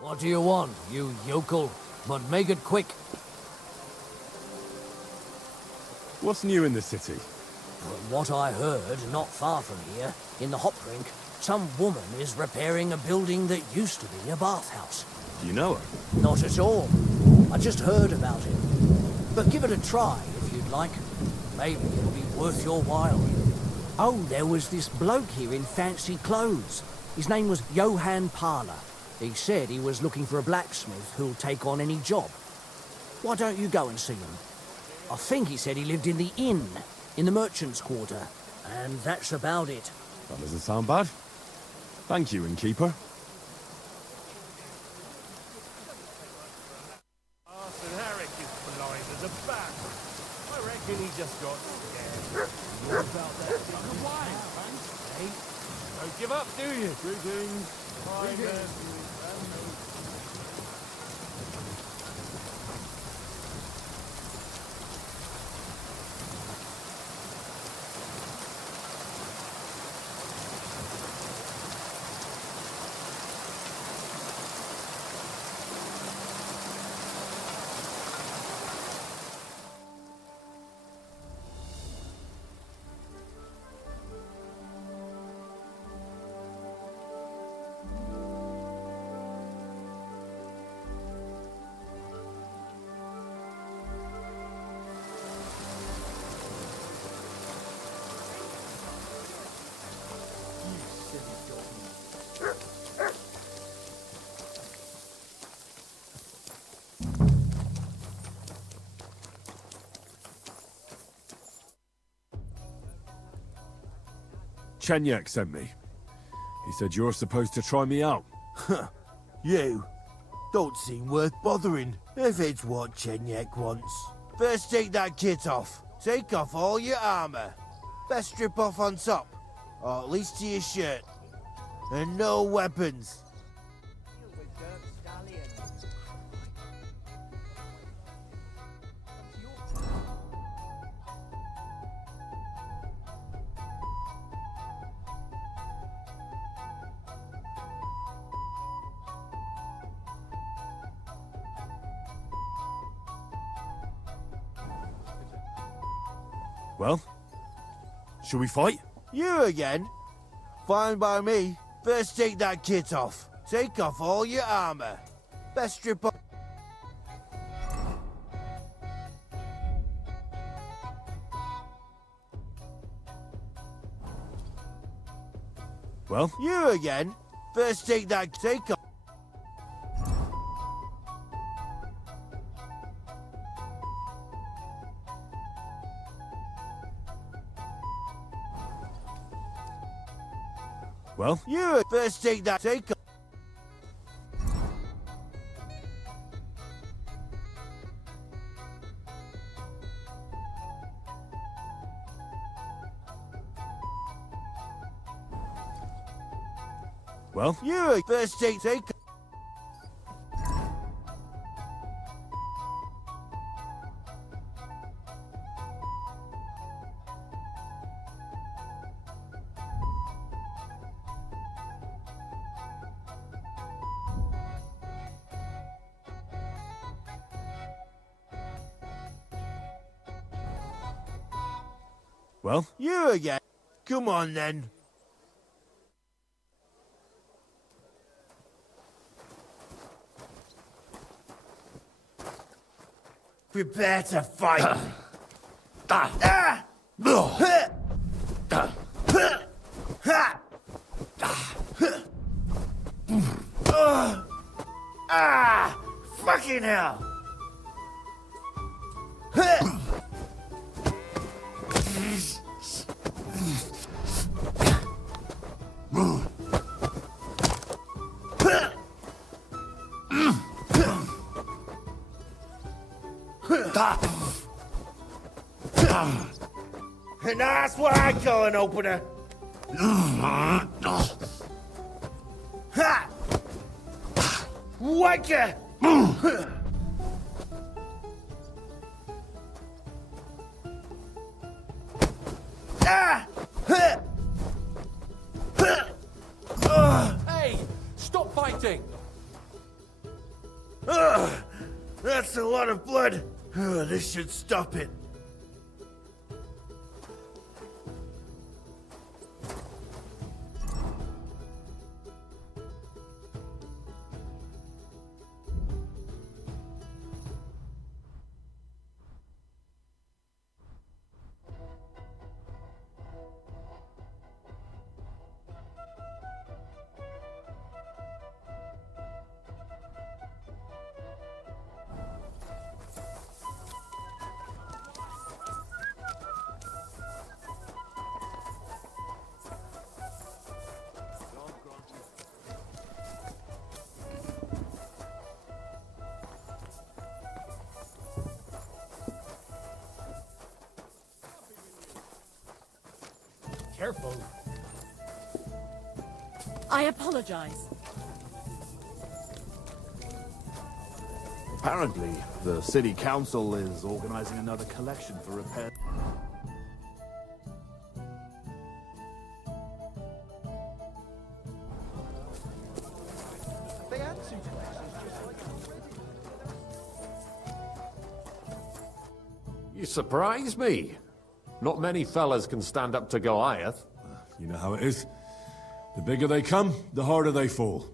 What do you want, you yokel? But make it quick. What's new in the city? From what I heard, not far from here, in the hop rink, some woman is repairing a building that used to be a bathhouse. Do you know her? Not at all. I just heard about it. But give it a try, if you'd like. Maybe it'll be worth your while. Oh, there was this bloke here in fancy clothes. His name was Johann Parler. He said he was looking for a blacksmith who'll take on any job. Why don't you go and see him? I think he said he lived in the inn, in the merchant's quarter. And that's about it. That doesn't sound bad. Thank you, innkeeper. Arthur Herrick is blind as a bat. I reckon he just got scared. What about that thing of wine, thanks? Hey, don't give up, do you? Greetings. Greetings. Chenyek sent me. He said you're supposed to try me out. Huh. You? Don't seem worth bothering, if it's what Chenyek wants. First take that kit off. Take off all your armor. Best strip off on top, or at least to your shirt. And no weapons. Well, shall we fight? You again? Fine by me. First take that kit off. Take off all your armor. Best strip off. Well? You again? First take off. Well? You first take off. Well? You first take off. Well? You again? Come on then. Prepare to fight. Fucking hell. And that's where I go and open her. Ha! Wanker! Hey! Stop fighting! That's a lot of blood. This should stop it. Careful. I apologize. Apparently, the city council is organizing another collection for repair. You surprise me. Not many fellas can stand up to Goliath. You know how it is. The bigger they come, the harder they fall.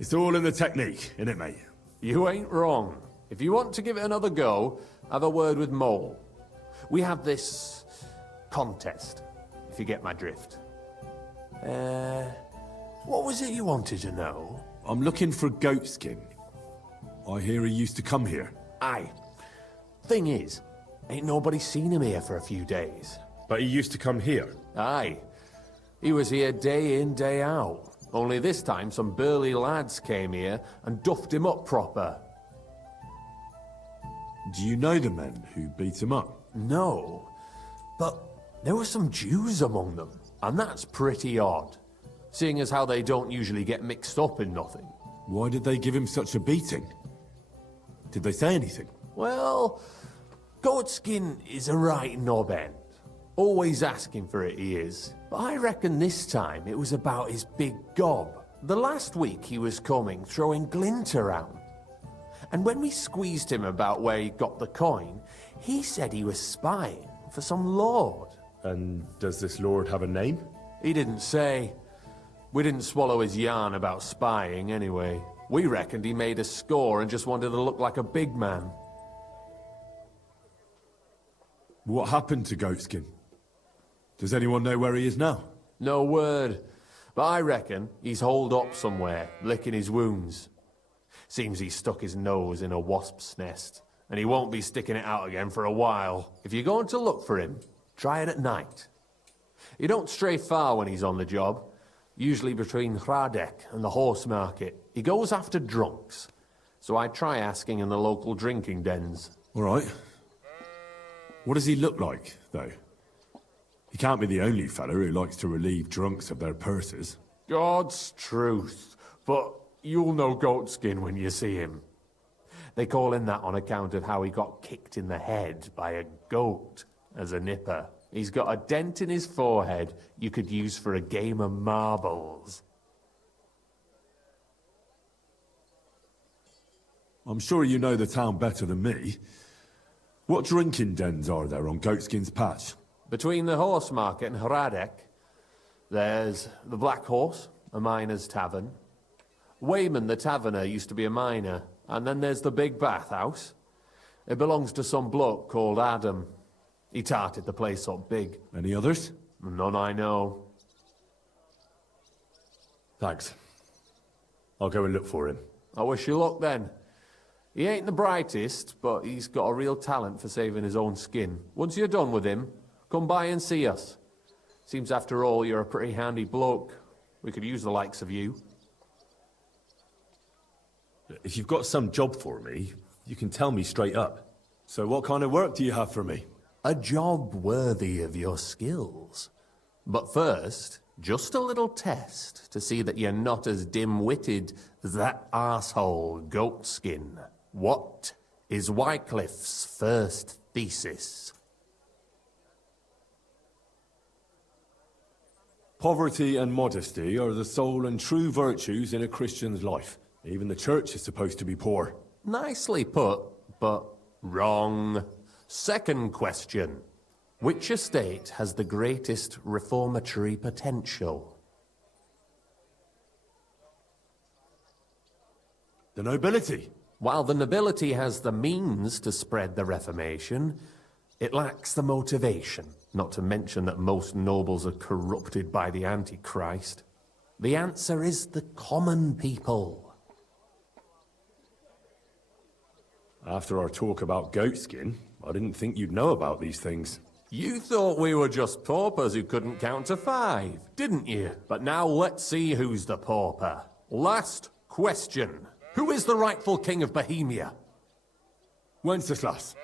It's all in the technique, innit, mate? You ain't wrong. If you want to give it another go, have a word with Mole. We have this contest, if you get my drift. What was it you wanted to know? I'm looking for Goatskin. I hear he used to come here. Aye. Thing is, ain't nobody seen him here for a few days. But he used to come here? Aye. He was here day in, day out. Only this time some burly lads came here and duffed him up proper. Do you know the men who beat him up? No. But there were some Jews among them, and that's pretty odd. Seeing as how they don't usually get mixed up in nothing. Why did they give him such a beating? Did they say anything? Well, Goatskin is a right knob end. Always asking for it, he is. But I reckon this time it was about his big gob. The last week he was coming, throwing glint around. And when we squeezed him about where he got the coin, he said he was spying for some lord. And does this lord have a name? He didn't say. We didn't swallow his yarn about spying anyway. We reckoned he made a score and just wanted to look like a big man. What happened to Goatskin? Does anyone know where he is now? No word. But I reckon he's holed up somewhere, licking his wounds. Seems he's stuck his nose in a wasp's nest, and he won't be sticking it out again for a while. If you're going to look for him, try it at night. You don't stray far when he's on the job, usually between Hradek and the horse market. He goes after drunks, so I try asking in the local drinking dens. All right. What does he look like, though? He can't be the only fella who likes to relieve drunks of their purses. God's truth, but you'll know Goatskin when you see him. They call him that on account of how he got kicked in the head by a goat as a nipper. He's got a dent in his forehead you could use for a game of marbles. I'm sure you know the town better than me. What drinking dens are there on Goatskin's Patch? Between the horse market and Hradek, there's the Black Horse, a miner's tavern. Wayman the taverner used to be a miner, and then there's the Big Bathhouse. It belongs to some bloke called Adam. He tarted the place up big. Any others? None I know. Thanks. I'll go and look for him. I wish you luck then. He ain't the brightest, but he's got a real talent for saving his own skin. Once you're done with him, come by and see us. Seems after all you're a pretty handy bloke. We could use the likes of you. If you've got some job for me, you can tell me straight up. So what kind of work do you have for me? A job worthy of your skills. But first, just a little test to see that you're not as dim-witted as that arsehole Goatskin. What is Wycliffe's first thesis? Poverty and modesty are the sole and true virtues in a Christian's life. Even the church is supposed to be poor. Nicely put, but wrong. Second question. Which estate has the greatest reformatory potential? The nobility. While the nobility has the means to spread the Reformation, it lacks the motivation, not to mention that most nobles are corrupted by the Antichrist. The answer is the common people. After our talk about Goatskin, I didn't think you'd know about these things. You thought we were just paupers who couldn't count to 5, didn't you? But now let's see who's the pauper. Last question. Who is the rightful king of Bohemia? Wenceslas.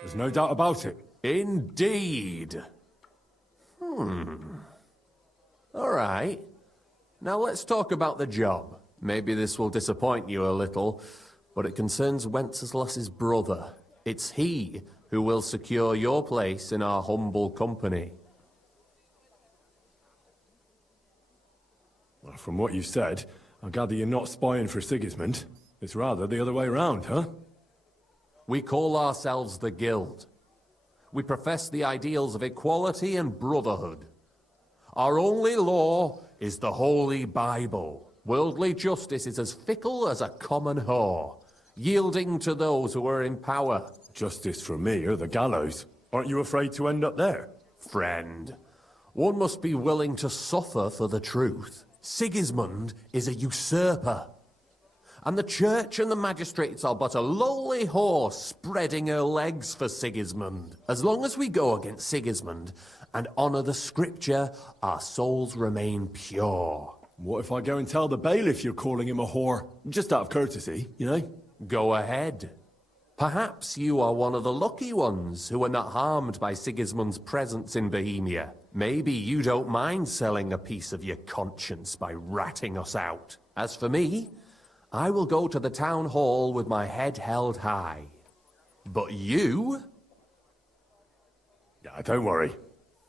There's no doubt about it. Indeed. All right. Now let's talk about the job. Maybe this will disappoint you a little, but it concerns Wenceslas's brother. It's he who will secure your place in our humble company. Well, from what you've said, I gather you're not spying for Sigismund. It's rather the other way round, huh? We call ourselves the Guild. We profess the ideals of equality and brotherhood. Our only law is the Holy Bible. Worldly justice is as fickle as a common whore, yielding to those who are in power. Justice for me or the gallows. Aren't you afraid to end up there? Friend, one must be willing to suffer for the truth. Sigismund is a usurper. And the church and the magistrates are but a lowly horse spreading her legs for Sigismund. As long as we go against Sigismund and honour the scripture, our souls remain pure. What if I go and tell the bailiff you're calling him a whore? Just out of courtesy, you know? Go ahead. Perhaps you are one of the lucky ones who are not harmed by Sigismund's presence in Bohemia. Maybe you don't mind selling a piece of your conscience by ratting us out. As for me, I will go to the town hall with my head held high. But you? Yeah, don't worry.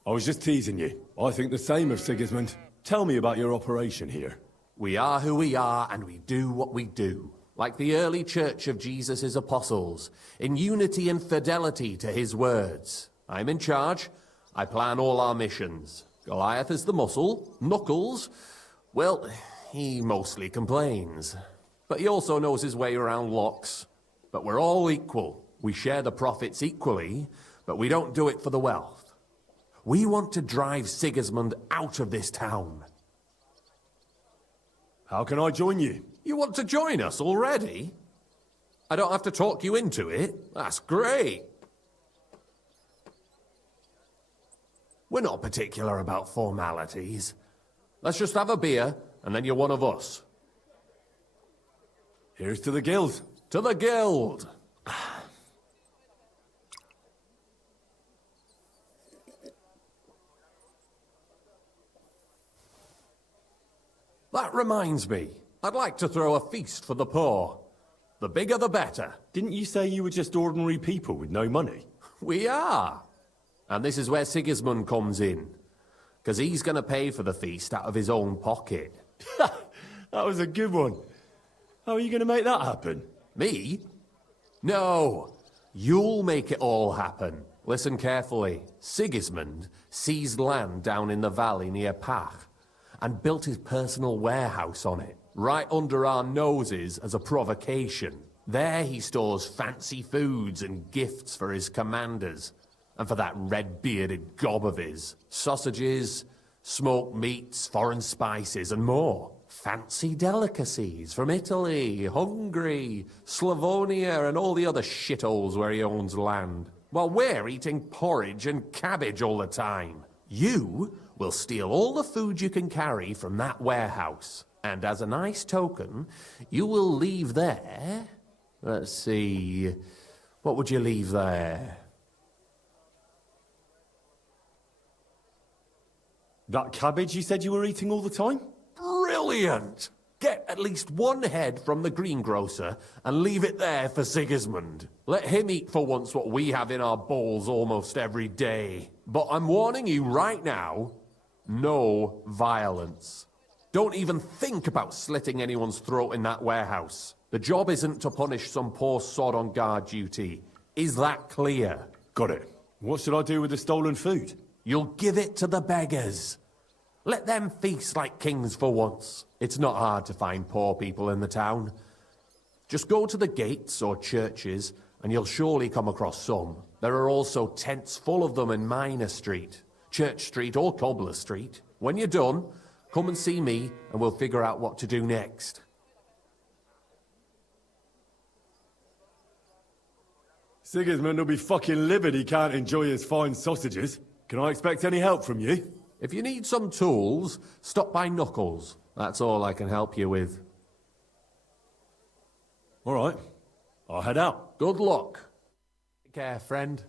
I was just teasing you. I think the same of Sigismund. Tell me about your operation here. We are who we are, and we do what we do. Like the early church of Jesus' apostles, in unity and fidelity to his words. I'm in charge. I plan all our missions. Goliath is the muscle. Knuckles, well, he mostly complains. But he also knows his way around locks. But we're all equal. We share the profits equally, but we don't do it for the wealth. We want to drive Sigismund out of this town. How can I join you? You want to join us already? I don't have to talk you into it. That's great. We're not particular about formalities. Let's just have a beer, and then you're one of us. Here's to the guild. To the guild! That reminds me, I'd like to throw a feast for the poor. The bigger the better. Didn't you say you were just ordinary people with no money? We are. And this is where Sigismund comes in. Because he's going to pay for the feast out of his own pocket. That was a good one. How are you going to make that happen? Me? No. You'll make it all happen. Listen carefully. Sigismund seized land down in the valley near Pach and built his personal warehouse on it, right under our noses as a provocation. There he stores fancy foods and gifts for his commanders, and for that red-bearded gob of his. Sausages, smoked meats, foreign spices, and more. Fancy delicacies from Italy, Hungary, Slavonia, and all the other shitholes where he owns land. While we're eating porridge and cabbage all the time. You will steal all the food you can carry from that warehouse. And as a nice token, you will leave there... Let's see... What would you leave there? That cabbage you said you were eating all the time? Brilliant! Get at least one head from the greengrocer and leave it there for Sigismund. Let him eat for once what we have in our bowls almost every day. But I'm warning you right now, no violence. Don't even think about slitting anyone's throat in that warehouse. The job isn't to punish some poor sod on guard duty. Is that clear? Got it. What should I do with the stolen food? You'll give it to the beggars. Let them feast like kings for once. It's not hard to find poor people in the town. Just go to the gates or churches, and you'll surely come across some. There are also tents full of them in Minor Street, Church Street or Cobbler Street. When you're done, come and see me, and we'll figure out what to do next. Sigismund will be fucking livid he can't enjoy his fine sausages. Can I expect any help from you? If you need some tools, stop by Knuckles. That's all I can help you with. All right. I'll head out. Good luck. Take care, friend.